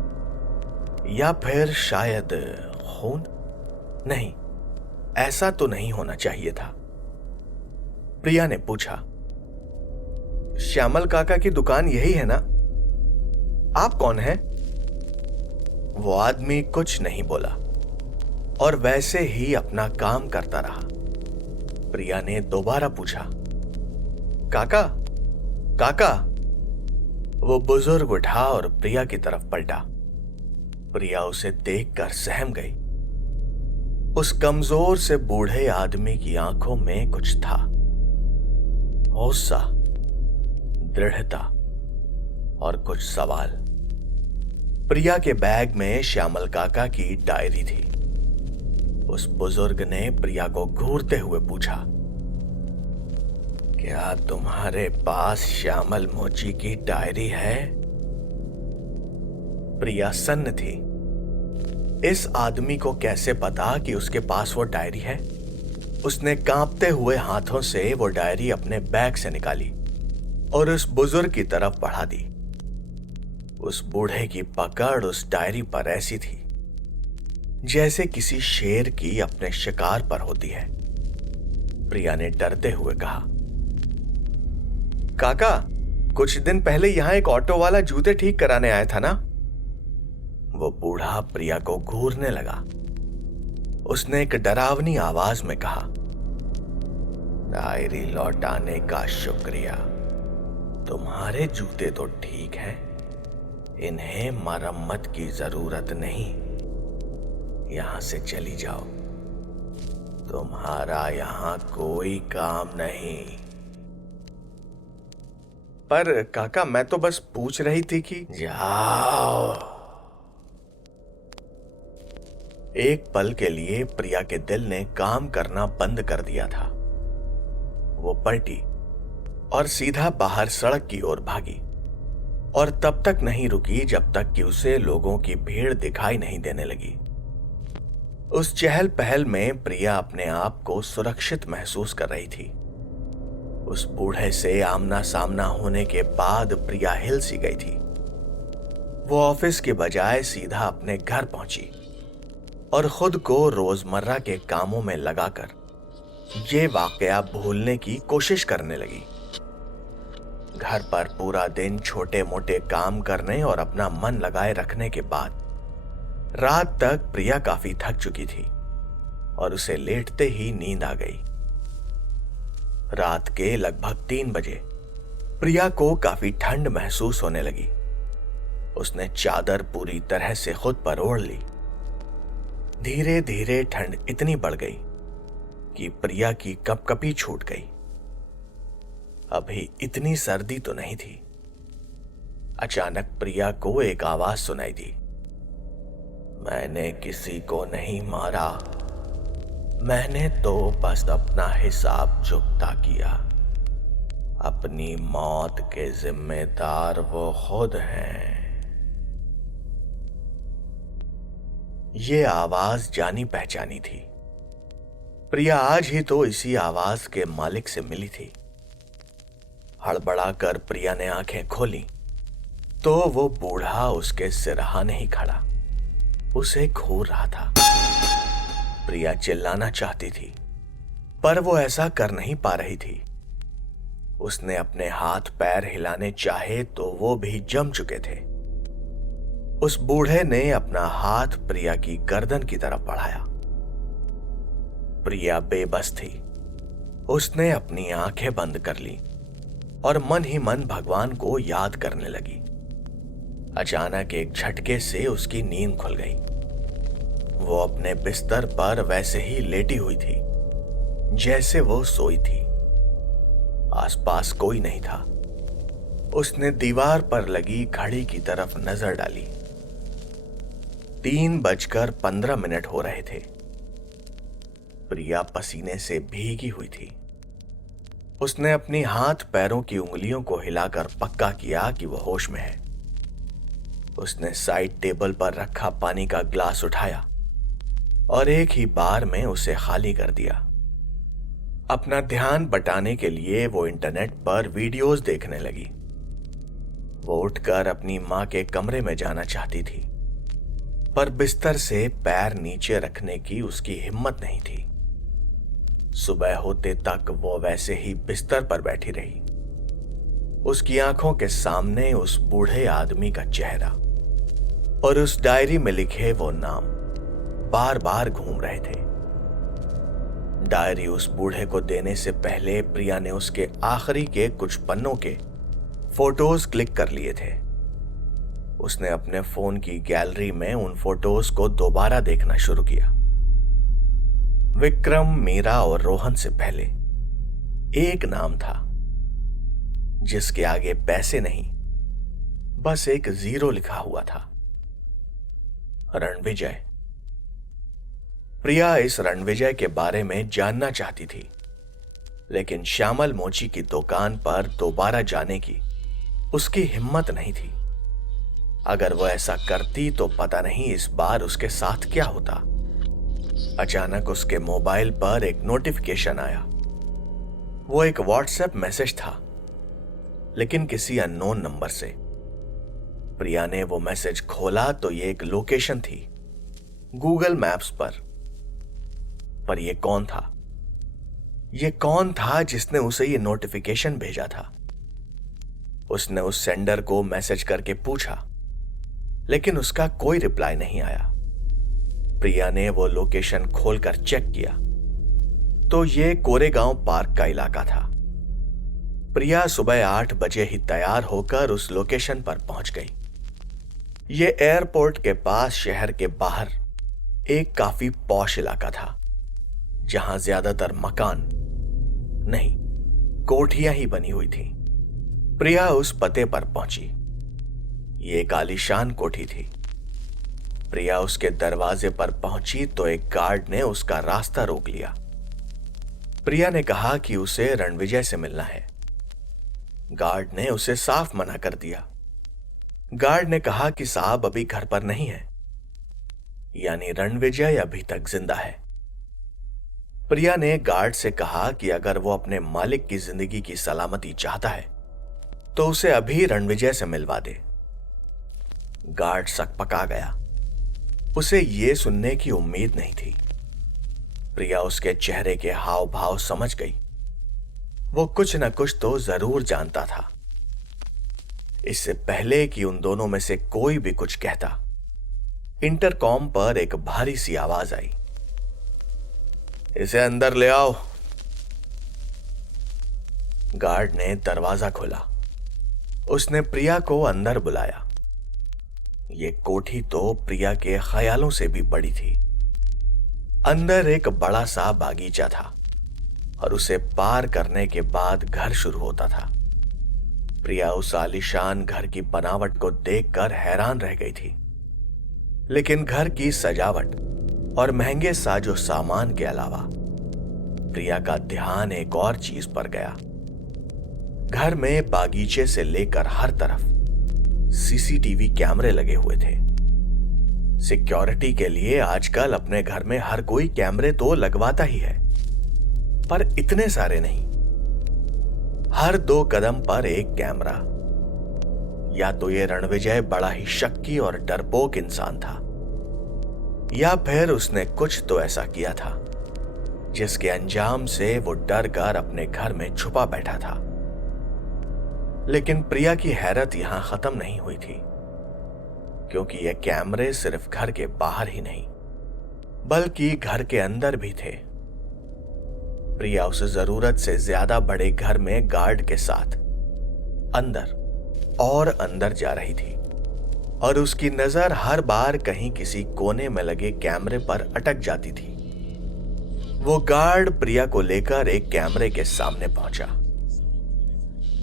या फिर शायद खून। नहीं, ऐसा तो नहीं होना चाहिए था। प्रिया ने पूछा, श्यामल काका की दुकान यही है ना? आप कौन हैं? वो आदमी कुछ नहीं बोला और वैसे ही अपना काम करता रहा। प्रिया ने दोबारा पूछा, काका काका। वो बुजुर्ग उठा और प्रिया की तरफ पलटा। प्रिया उसे देखकर सहम गई। उस कमजोर से बूढ़े आदमी की आंखों में कुछ था, गुस्सा, दृढ़ता और कुछ सवाल। प्रिया के बैग में श्यामल काका की डायरी थी। उस बुजुर्ग ने प्रिया को घूरते हुए पूछा, क्या तुम्हारे पास श्यामल मोची की डायरी है? प्रिया सन्न थी। इस आदमी को कैसे पता कि उसके पास वो डायरी है? उसने कांपते हुए हाथों से वो डायरी अपने बैग से निकाली और उस बुजुर्ग की तरफ बढ़ा दी। उस बूढ़े की पकड़ उस डायरी पर ऐसी थी जैसे किसी शेर की अपने शिकार पर होती है। प्रिया ने डरते हुए कहा, काका, कुछ दिन पहले यहां एक ऑटो वाला जूते ठीक कराने आया था ना? वो बूढ़ा प्रिया को घूरने लगा। उसने एक डरावनी आवाज में कहा, डायरी लौटाने का शुक्रिया। तुम्हारे जूते तो ठीक हैं, इन्हें मरम्मत की जरूरत नहीं। यहां से चली जाओ, तुम्हारा यहां कोई काम नहीं। पर काका, मैं तो बस पूछ रही थी कि। जाओ। एक पल के लिए प्रिया के दिल ने काम करना बंद कर दिया था। वो पलटी और सीधा बाहर सड़क की ओर भागी और तब तक नहीं रुकी जब तक कि उसे लोगों की भीड़ दिखाई नहीं देने लगी। उस चहल पहल में प्रिया अपने आप को सुरक्षित महसूस कर रही थी। उस बूढ़े से आमना सामना होने के बाद प्रिया हिल सी गई थी। वो ऑफिस के बजाय सीधा अपने घर पहुंची और खुद को रोजमर्रा के कामों में लगाकर ये वाकया भूलने की कोशिश करने लगी। घर पर पूरा दिन छोटे मोटे काम करने और अपना मन लगाए रखने के बाद रात तक प्रिया काफी थक चुकी थी और उसे लेटते ही नींद आ गई। रात के लगभग 3 बजे प्रिया को काफी ठंड महसूस होने लगी। उसने चादर पूरी तरह से खुद पर ओढ़ ली। धीरे धीरे ठंड इतनी बढ़ गई कि प्रिया की कपकपी छूट गई। अभी इतनी सर्दी तो नहीं थी। अचानक प्रिया को एक आवाज सुनाई दी, मैंने किसी को नहीं मारा, मैंने तो बस अपना हिसाब चुकता किया। अपनी मौत के जिम्मेदार वो खुद हैं। ये आवाज जानी पहचानी थी। प्रिया आज ही तो इसी आवाज के मालिक से मिली थी। हड़बड़ाकर प्रिया ने आंखें खोली तो वो बूढ़ा उसके सिरहाने ही खड़ा उसे घूर रहा था। प्रिया चिल्लाना चाहती थी पर वो ऐसा कर नहीं पा रही थी। उसने अपने हाथ पैर हिलाने चाहे तो वो भी जम चुके थे। उस बूढ़े ने अपना हाथ प्रिया की गर्दन की तरफ बढ़ाया। प्रिया बेबस थी। उसने अपनी आंखें बंद कर ली और मन ही मन भगवान को याद करने लगी। अचानक एक झटके से उसकी नींद खुल गई। वो अपने बिस्तर पर वैसे ही लेटी हुई थी जैसे वो सोई थी। आसपास कोई नहीं था। उसने दीवार पर लगी घड़ी की तरफ नजर डाली। 3:15 हो रहे थे। प्रिया पसीने से भीगी हुई थी। उसने अपनी हाथ पैरों की उंगलियों को हिलाकर पक्का किया कि वो होश में है। उसने साइड टेबल पर रखा पानी का ग्लास उठाया और एक ही बार में उसे खाली कर दिया। अपना ध्यान बटाने के लिए वो इंटरनेट पर वीडियोस देखने लगी। वो उठकर अपनी मां के कमरे में जाना चाहती थी, पर बिस्तर से पैर नीचे रखने की उसकी हिम्मत नहीं थी। सुबह होते तक वो वैसे ही बिस्तर पर बैठी रही। उसकी आंखों के सामने उस बूढ़े आदमी का चेहरा और उस डायरी में लिखे वो नाम बार बार घूम रहे थे। डायरी उस बूढ़े को देने से पहले प्रिया ने उसके आखिरी के कुछ पन्नों के फोटोज क्लिक कर लिए थे। उसने अपने फोन की गैलरी में उन फोटोज को दोबारा देखना शुरू किया। विक्रम, मीरा और रोहन से पहले एक नाम था जिसके आगे पैसे नहीं, बस एक 0 लिखा हुआ था, रणविजय। प्रिया इस रणविजय के बारे में जानना चाहती थी, लेकिन श्यामल मोची की दुकान पर दोबारा जाने की उसकी हिम्मत नहीं थी। अगर वो ऐसा करती तो पता नहीं इस बार उसके साथ क्या होता। अचानक उसके मोबाइल पर एक नोटिफिकेशन आया। वो एक व्हाट्सएप मैसेज था, लेकिन किसी अननोन नंबर से। प्रिया ने वो मैसेज खोला तो ये एक लोकेशन थी गूगल मैप्स पर ये कौन था? ये कौन था जिसने उसे ये नोटिफिकेशन भेजा था? उसने उस सेंडर को मैसेज करके पूछा, लेकिन उसका कोई रिप्लाई नहीं आया। प्रिया ने वो लोकेशन खोलकर चेक किया तो ये कोरेगांव पार्क का इलाका था। प्रिया सुबह 8 बजे ही तैयार होकर उस लोकेशन पर पहुंच गई। ये एयरपोर्ट के पास शहर के बाहर एक काफी पॉश इलाका था, जहां ज्यादातर मकान नहीं, कोठियां ही बनी हुई थी। प्रिया उस पते पर पहुंची। ये एक आलीशान कोठी थी। प्रिया उसके दरवाजे पर पहुंची तो एक गार्ड ने उसका रास्ता रोक लिया। प्रिया ने कहा कि उसे रणविजय से मिलना है। गार्ड ने उसे साफ मना कर दिया। गार्ड ने कहा कि साहब अभी घर पर नहीं है, यानी रणविजय अभी तक जिंदा है। प्रिया ने गार्ड से कहा कि अगर वो अपने मालिक की जिंदगी की सलामती चाहता है तो उसे अभी रणविजय से मिलवा दे। गार्ड सकपका गया। उसे ये सुनने की उम्मीद नहीं थी। प्रिया उसके चेहरे के हाव भाव समझ गई। वो कुछ न कुछ तो जरूर जानता था। इससे पहले कि उन दोनों में से कोई भी कुछ कहता, इंटरकॉम पर एक भारी सी आवाज आई, इसे अंदर ले आओ। गार्ड ने दरवाजा खोला। उसने प्रिया को अंदर बुलाया। ये कोठी तो प्रिया के ख्यालों से भी बड़ी थी। अंदर एक बड़ा सा बागीचा था और उसे पार करने के बाद घर शुरू होता था। प्रिया उस आलीशान घर की बनावट को देखकर हैरान रह गई थी, लेकिन घर की सजावट और महंगे साजो सामान के अलावा प्रिया का ध्यान एक और चीज पर गया। घर में बागीचे से लेकर हर तरफ सीसीटीवी कैमरे लगे हुए थे। सिक्योरिटी के लिए आजकल अपने घर में हर कोई कैमरे तो लगवाता ही है, पर इतने सारे नहीं। हर 2 कदम पर एक कैमरा। या तो ये रणविजय बड़ा ही शक्की और डरपोक इंसान था, या फिर उसने कुछ तो ऐसा किया था जिसके अंजाम से वो डर कर अपने घर में छुपा बैठा था। लेकिन प्रिया की हैरत यहां खत्म नहीं हुई थी, क्योंकि ये कैमरे सिर्फ घर के बाहर ही नहीं बल्कि घर के अंदर भी थे। प्रिया उस जरूरत से ज्यादा बड़े घर में गार्ड के साथ अंदर और अंदर जा रही थी, और उसकी नजर हर बार कहीं किसी कोने में लगे कैमरे पर अटक जाती थी। वो गार्ड प्रिया को लेकर एक कैमरे के सामने पहुंचा।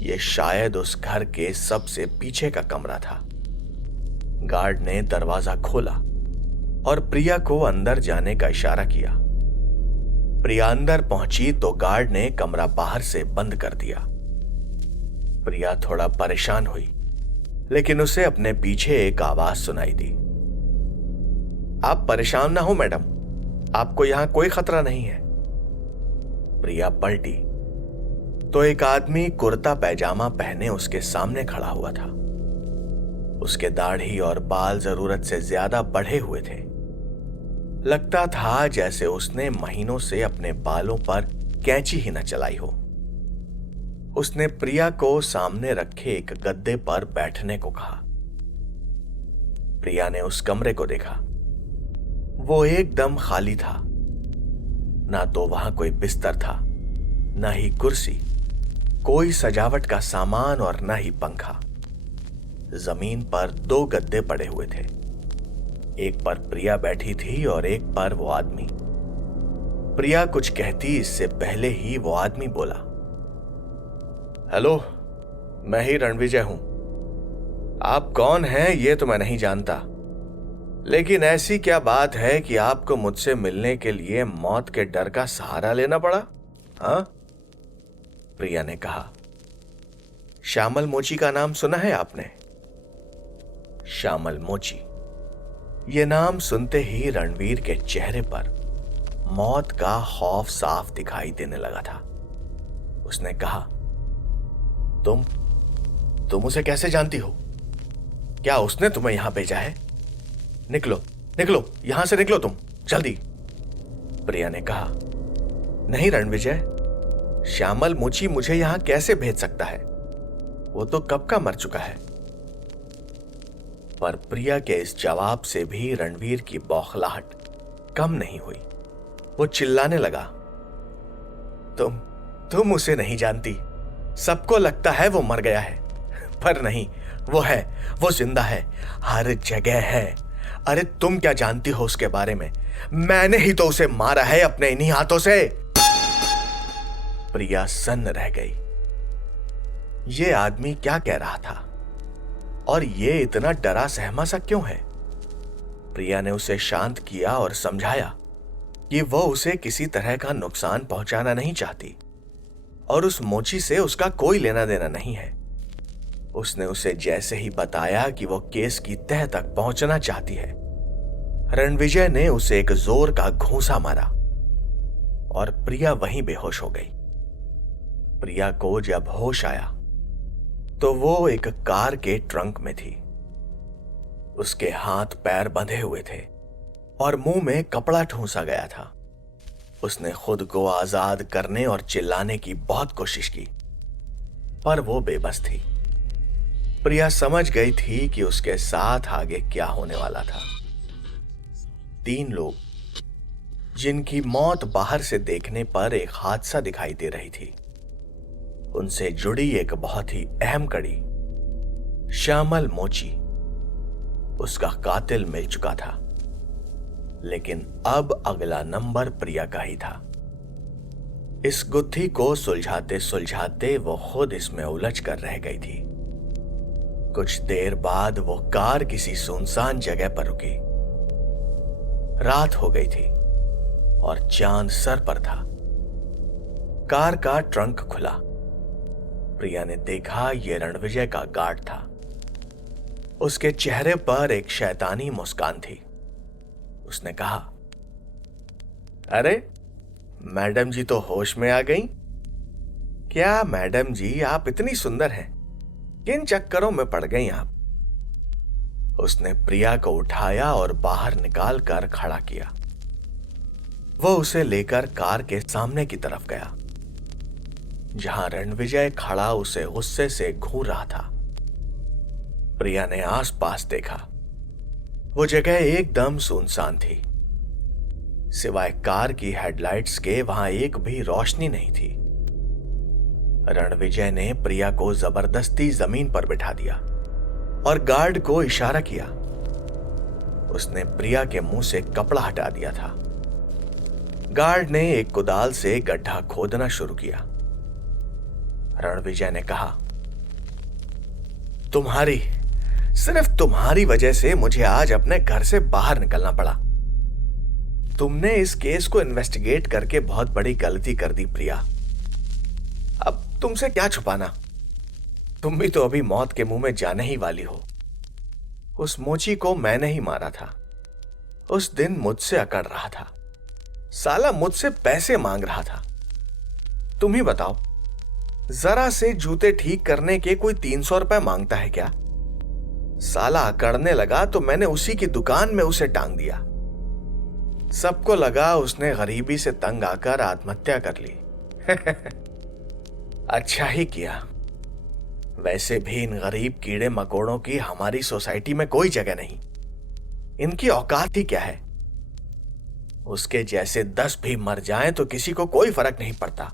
यह शायद उस घर के सबसे पीछे का कमरा था। गार्ड ने दरवाजा खोला और प्रिया को अंदर जाने का इशारा किया। प्रिया अंदर पहुंची तो गार्ड ने कमरा बाहर से बंद कर दिया। प्रिया थोड़ा परेशान हुई, लेकिन उसे अपने पीछे एक आवाज सुनाई दी, आप परेशान ना हो मैडम, आपको यहां कोई खतरा नहीं है। प्रिया पलटी तो एक आदमी कुर्ता पैजामा पहने उसके सामने खड़ा हुआ था। उसके दाढ़ी और बाल जरूरत से ज्यादा बढ़े हुए थे। लगता था जैसे उसने महीनों से अपने बालों पर कैंची ही न चलाई हो। उसने प्रिया को सामने रखे एक गद्दे पर बैठने को कहा। प्रिया ने उस कमरे को देखा। वो एकदम खाली था। ना तो वहां कोई बिस्तर था, ना ही कुर्सी, कोई सजावट का सामान और ना ही पंखा। जमीन पर 2 गद्दे पड़े हुए थे। एक पर प्रिया बैठी थी और एक पर वो आदमी। प्रिया कुछ कहती इससे पहले ही वो आदमी बोला, हेलो, मैं ही रणविजय हूं। आप कौन हैं ये तो मैं नहीं जानता, लेकिन ऐसी क्या बात है कि आपको मुझसे मिलने के लिए मौत के डर का सहारा लेना पड़ा? हाँ? प्रिया ने कहा, श्यामल मोची का नाम सुना है आपने? श्यामल मोची, ये नाम सुनते ही रणवीर के चेहरे पर मौत का खौफ साफ दिखाई देने लगा था। उसने कहा, तुम उसे कैसे जानती हो? क्या उसने तुम्हें यहां भेजा है? निकलो निकलो, यहां से निकलो तुम, जल्दी। प्रिया ने कहा, नहीं रणविजय, श्यामल मोची मुझे यहां कैसे भेज सकता है? वो तो कब का मर चुका है। पर प्रिया के इस जवाब से भी रणवीर की बौखलाहट कम नहीं हुई। वो चिल्लाने लगा, तुम उसे नहीं जानती। सबको लगता है वो मर गया है, पर नहीं, वो जिंदा है, हर जगह है। अरे तुम क्या जानती हो उसके बारे में? मैंने ही तो उसे मारा है अपने इन्हीं हाथों से। प्रिया सन्न रह गई। ये आदमी क्या कह रहा था और ये इतना डरा सहमा सा क्यों है? प्रिया ने उसे शांत किया और समझाया कि वो उसे किसी तरह का नुकसान पहुंचाना नहीं चाहती और उस मोची से उसका कोई लेना देना नहीं है। उसने उसे जैसे ही बताया कि वो केस की तह तक पहुंचना चाहती है, रणविजय ने उसे एक जोर का घूंसा मारा और प्रिया वहीं बेहोश हो गई। प्रिया को जब होश आया तो वो एक कार के ट्रंक में थी। उसके हाथ पैर बंधे हुए थे और मुंह में कपड़ा ठूंसा गया था। उसने खुद को आजाद करने और चिल्लाने की बहुत कोशिश की, पर वो बेबस थी। प्रिया समझ गई थी कि उसके साथ आगे क्या होने वाला था। 3 लोग, जिनकी मौत बाहर से देखने पर एक हादसा दिखाई दे रही थी, उनसे जुड़ी एक बहुत ही अहम कड़ी, श्यामल मोची, उसका कातिल मिल चुका था। लेकिन अब अगला नंबर प्रिया का ही था। इस गुत्थी को सुलझाते सुलझाते वो खुद इसमें उलझ कर रह गई थी। कुछ देर बाद वो कार किसी सुनसान जगह पर रुकी। रात हो गई थी और चांद सर पर था। कार का ट्रंक खुला। प्रिया ने देखा यह रणविजय का गार्ड था। उसके चेहरे पर एक शैतानी मुस्कान थी। उसने कहा, अरे मैडम जी तो होश में आ गई। क्या मैडम जी, आप इतनी सुंदर हैं, किन चक्करों में पड़ गई आप? उसने प्रिया को उठाया और बाहर निकाल कर खड़ा किया। वो उसे लेकर कार के सामने की तरफ गया, जहां रणविजय खड़ा उसे गुस्से से घूर रहा था। प्रिया ने आसपास देखा। वो जगह एकदम सुनसान थी। सिवाय कार की हेडलाइट्स के वहां एक भी रोशनी नहीं थी। रणविजय ने प्रिया को जबरदस्ती जमीन पर बिठा दिया और गार्ड को इशारा किया। उसने प्रिया के मुंह से कपड़ा हटा दिया था। गार्ड ने एक कुदाल से गड्ढा खोदना शुरू किया। रणविजय ने कहा, सिर्फ तुम्हारी वजह से मुझे आज अपने घर से बाहर निकलना पड़ा। तुमने इस केस को इन्वेस्टिगेट करके बहुत बड़ी गलती कर दी प्रिया। अब तुमसे क्या छुपाना, तुम भी तो अभी मौत के मुंह में जाने ही वाली हो। उस मोची को मैंने ही मारा था। उस दिन मुझसे अकड़ रहा था, साला मुझसे पैसे मांग रहा था। तुम ही बताओ, जरा से जूते ठीक करने के कोई 300 रुपए मांगता है क्या? साला अकड़ने लगा तो मैंने उसी की दुकान में उसे टांग दिया। सबको लगा उसने गरीबी से तंग आकर आत्महत्या कर ली। अच्छा ही किया। वैसे भी इन गरीब कीड़े मकोड़ों की हमारी सोसाइटी में कोई जगह नहीं। इनकी औकात ही क्या है? उसके जैसे 10 भी मर जाएं तो किसी को कोई फर्क नहीं पड़ता,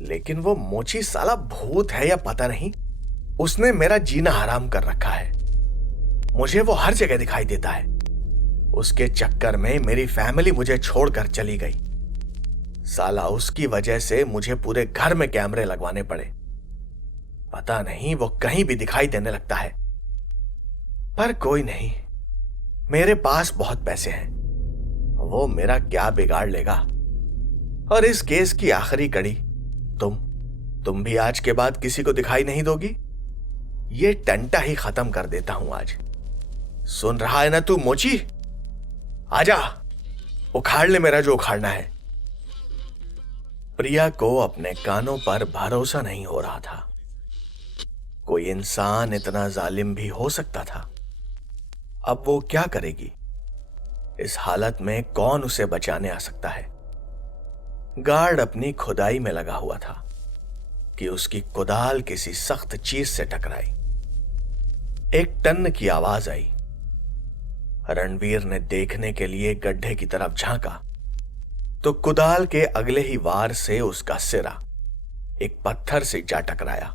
लेकिन वो मोची साला भूत है या पता नहीं, उसने मेरा जीना हराम कर रखा है। मुझे वो हर जगह दिखाई देता है। उसके चक्कर में मेरी फैमिली मुझे छोड़कर चली गई। साला उसकी वजह से मुझे पूरे घर में कैमरे लगवाने पड़े। पता नहीं वो कहीं भी दिखाई देने लगता है। पर कोई नहीं, मेरे पास बहुत पैसे हैं, वो मेरा क्या बिगाड़ लेगा। और इस केस की आखिरी कड़ी तुम भी आज के बाद किसी को दिखाई नहीं दोगी। ये टंटा ही खत्म कर देता हूं आज। सुन रहा है ना तू मोची? आजा, उखाड़ ले मेरा जो उखाड़ना है। प्रिया को अपने कानों पर भरोसा नहीं हो रहा था। कोई इंसान इतना जालिम भी हो सकता था। अब वो क्या करेगी? इस हालत में कौन उसे बचाने आ सकता है? गार्ड अपनी खुदाई में लगा हुआ था कि उसकी कुदाल किसी सख्त चीज से टकराई। एक टन की आवाज आई। रणवीर ने देखने के लिए गड्ढे की तरफ झांका तो कुदाल के अगले ही वार से उसका सिरा एक पत्थर से जा टकराया।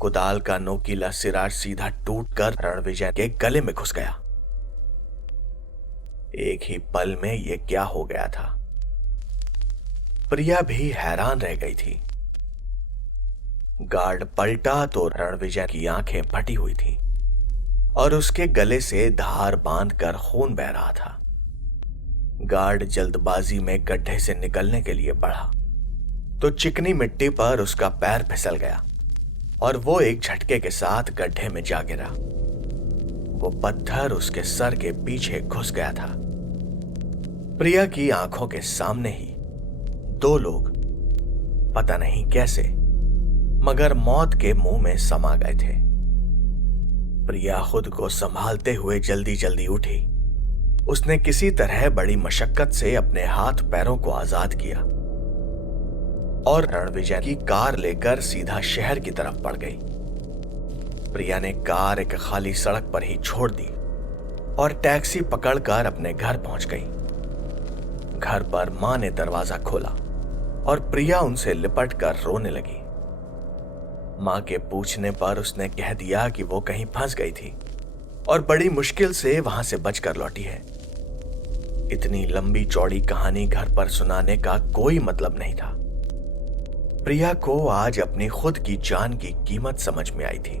कुदाल का नोकीला सिरा सीधा टूटकर रणविजय के गले में घुस गया। एक ही पल में यह क्या हो गया था? प्रिया भी हैरान रह गई थी। गार्ड पलटा तो रणविजय की आंखें फटी हुई थी और उसके गले से धार बांधकर खून बह रहा था। गार्ड जल्दबाजी में गड्ढे से निकलने के लिए बढ़ा तो चिकनी मिट्टी पर उसका पैर फिसल गया और वो एक झटके के साथ गड्ढे में जा गिरा। वो पत्थर उसके सर के पीछे घुस गया था। प्रिया की आंखों के सामने ही 2 लोग, पता नहीं कैसे, मगर मौत के मुंह में समा गए थे। प्रिया खुद को संभालते हुए जल्दी जल्दी उठी। उसने किसी तरह बड़ी मशक्कत से अपने हाथ पैरों को आजाद किया और रणविजय की कार लेकर सीधा शहर की तरफ बढ़ गई। प्रिया ने कार एक खाली सड़क पर ही छोड़ दी और टैक्सी पकड़कर अपने घर पहुंच गई। घर पर मां ने दरवाजा खोला और प्रिया उनसे लिपटकर रोने लगी। मां के पूछने पर उसने कह दिया कि वो कहीं फंस गई थी और बड़ी मुश्किल से वहां से बचकर लौटी है। इतनी लंबी चौड़ी कहानी घर पर सुनाने का कोई मतलब नहीं था। प्रिया को आज अपनी खुद की जान की कीमत समझ में आई थी।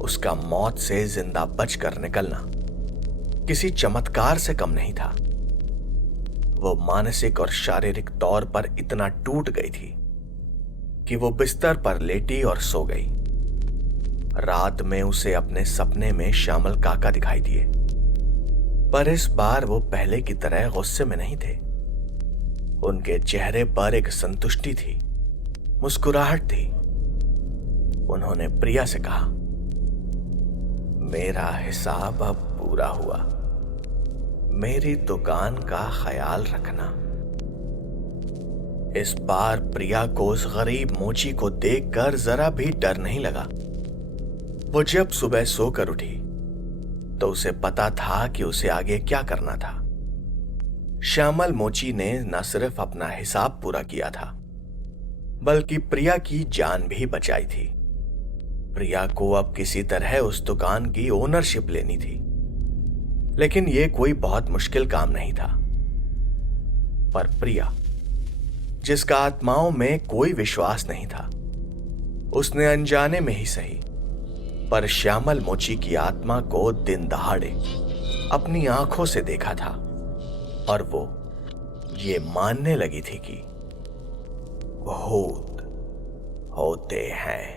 उसका मौत से जिंदा बचकर निकलना किसी चमत्कार से कम नहीं था। वो मानसिक और शारीरिक तौर पर इतना टूट गई थी कि वो बिस्तर पर लेटी और सो गई। रात में उसे अपने सपने में श्यामल काका दिखाई दिए, पर इस बार वो पहले की तरह गुस्से में नहीं थे। उनके चेहरे पर एक संतुष्टि थी, मुस्कुराहट थी। उन्होंने प्रिया से कहा, मेरा हिसाब अब पूरा हुआ। मेरी दुकान का ख्याल रखना। इस बार प्रिया को उस गरीब मोची को देखकर जरा भी डर नहीं लगा। वो जब सुबह सोकर उठी तो उसे पता था कि उसे आगे क्या करना था। श्यामल मोची ने न सिर्फ अपना हिसाब पूरा किया था, बल्कि प्रिया की जान भी बचाई थी। प्रिया को अब किसी तरह उस दुकान की ओनरशिप लेनी थी, लेकिन यह कोई बहुत मुश्किल काम नहीं था। पर प्रिया, जिसका आत्माओं में कोई विश्वास नहीं था, उसने अनजाने में ही सही, पर श्यामल मोची की आत्मा को दिन दहाड़े अपनी आंखों से देखा था और वो ये मानने लगी थी कि भूत होते हैं।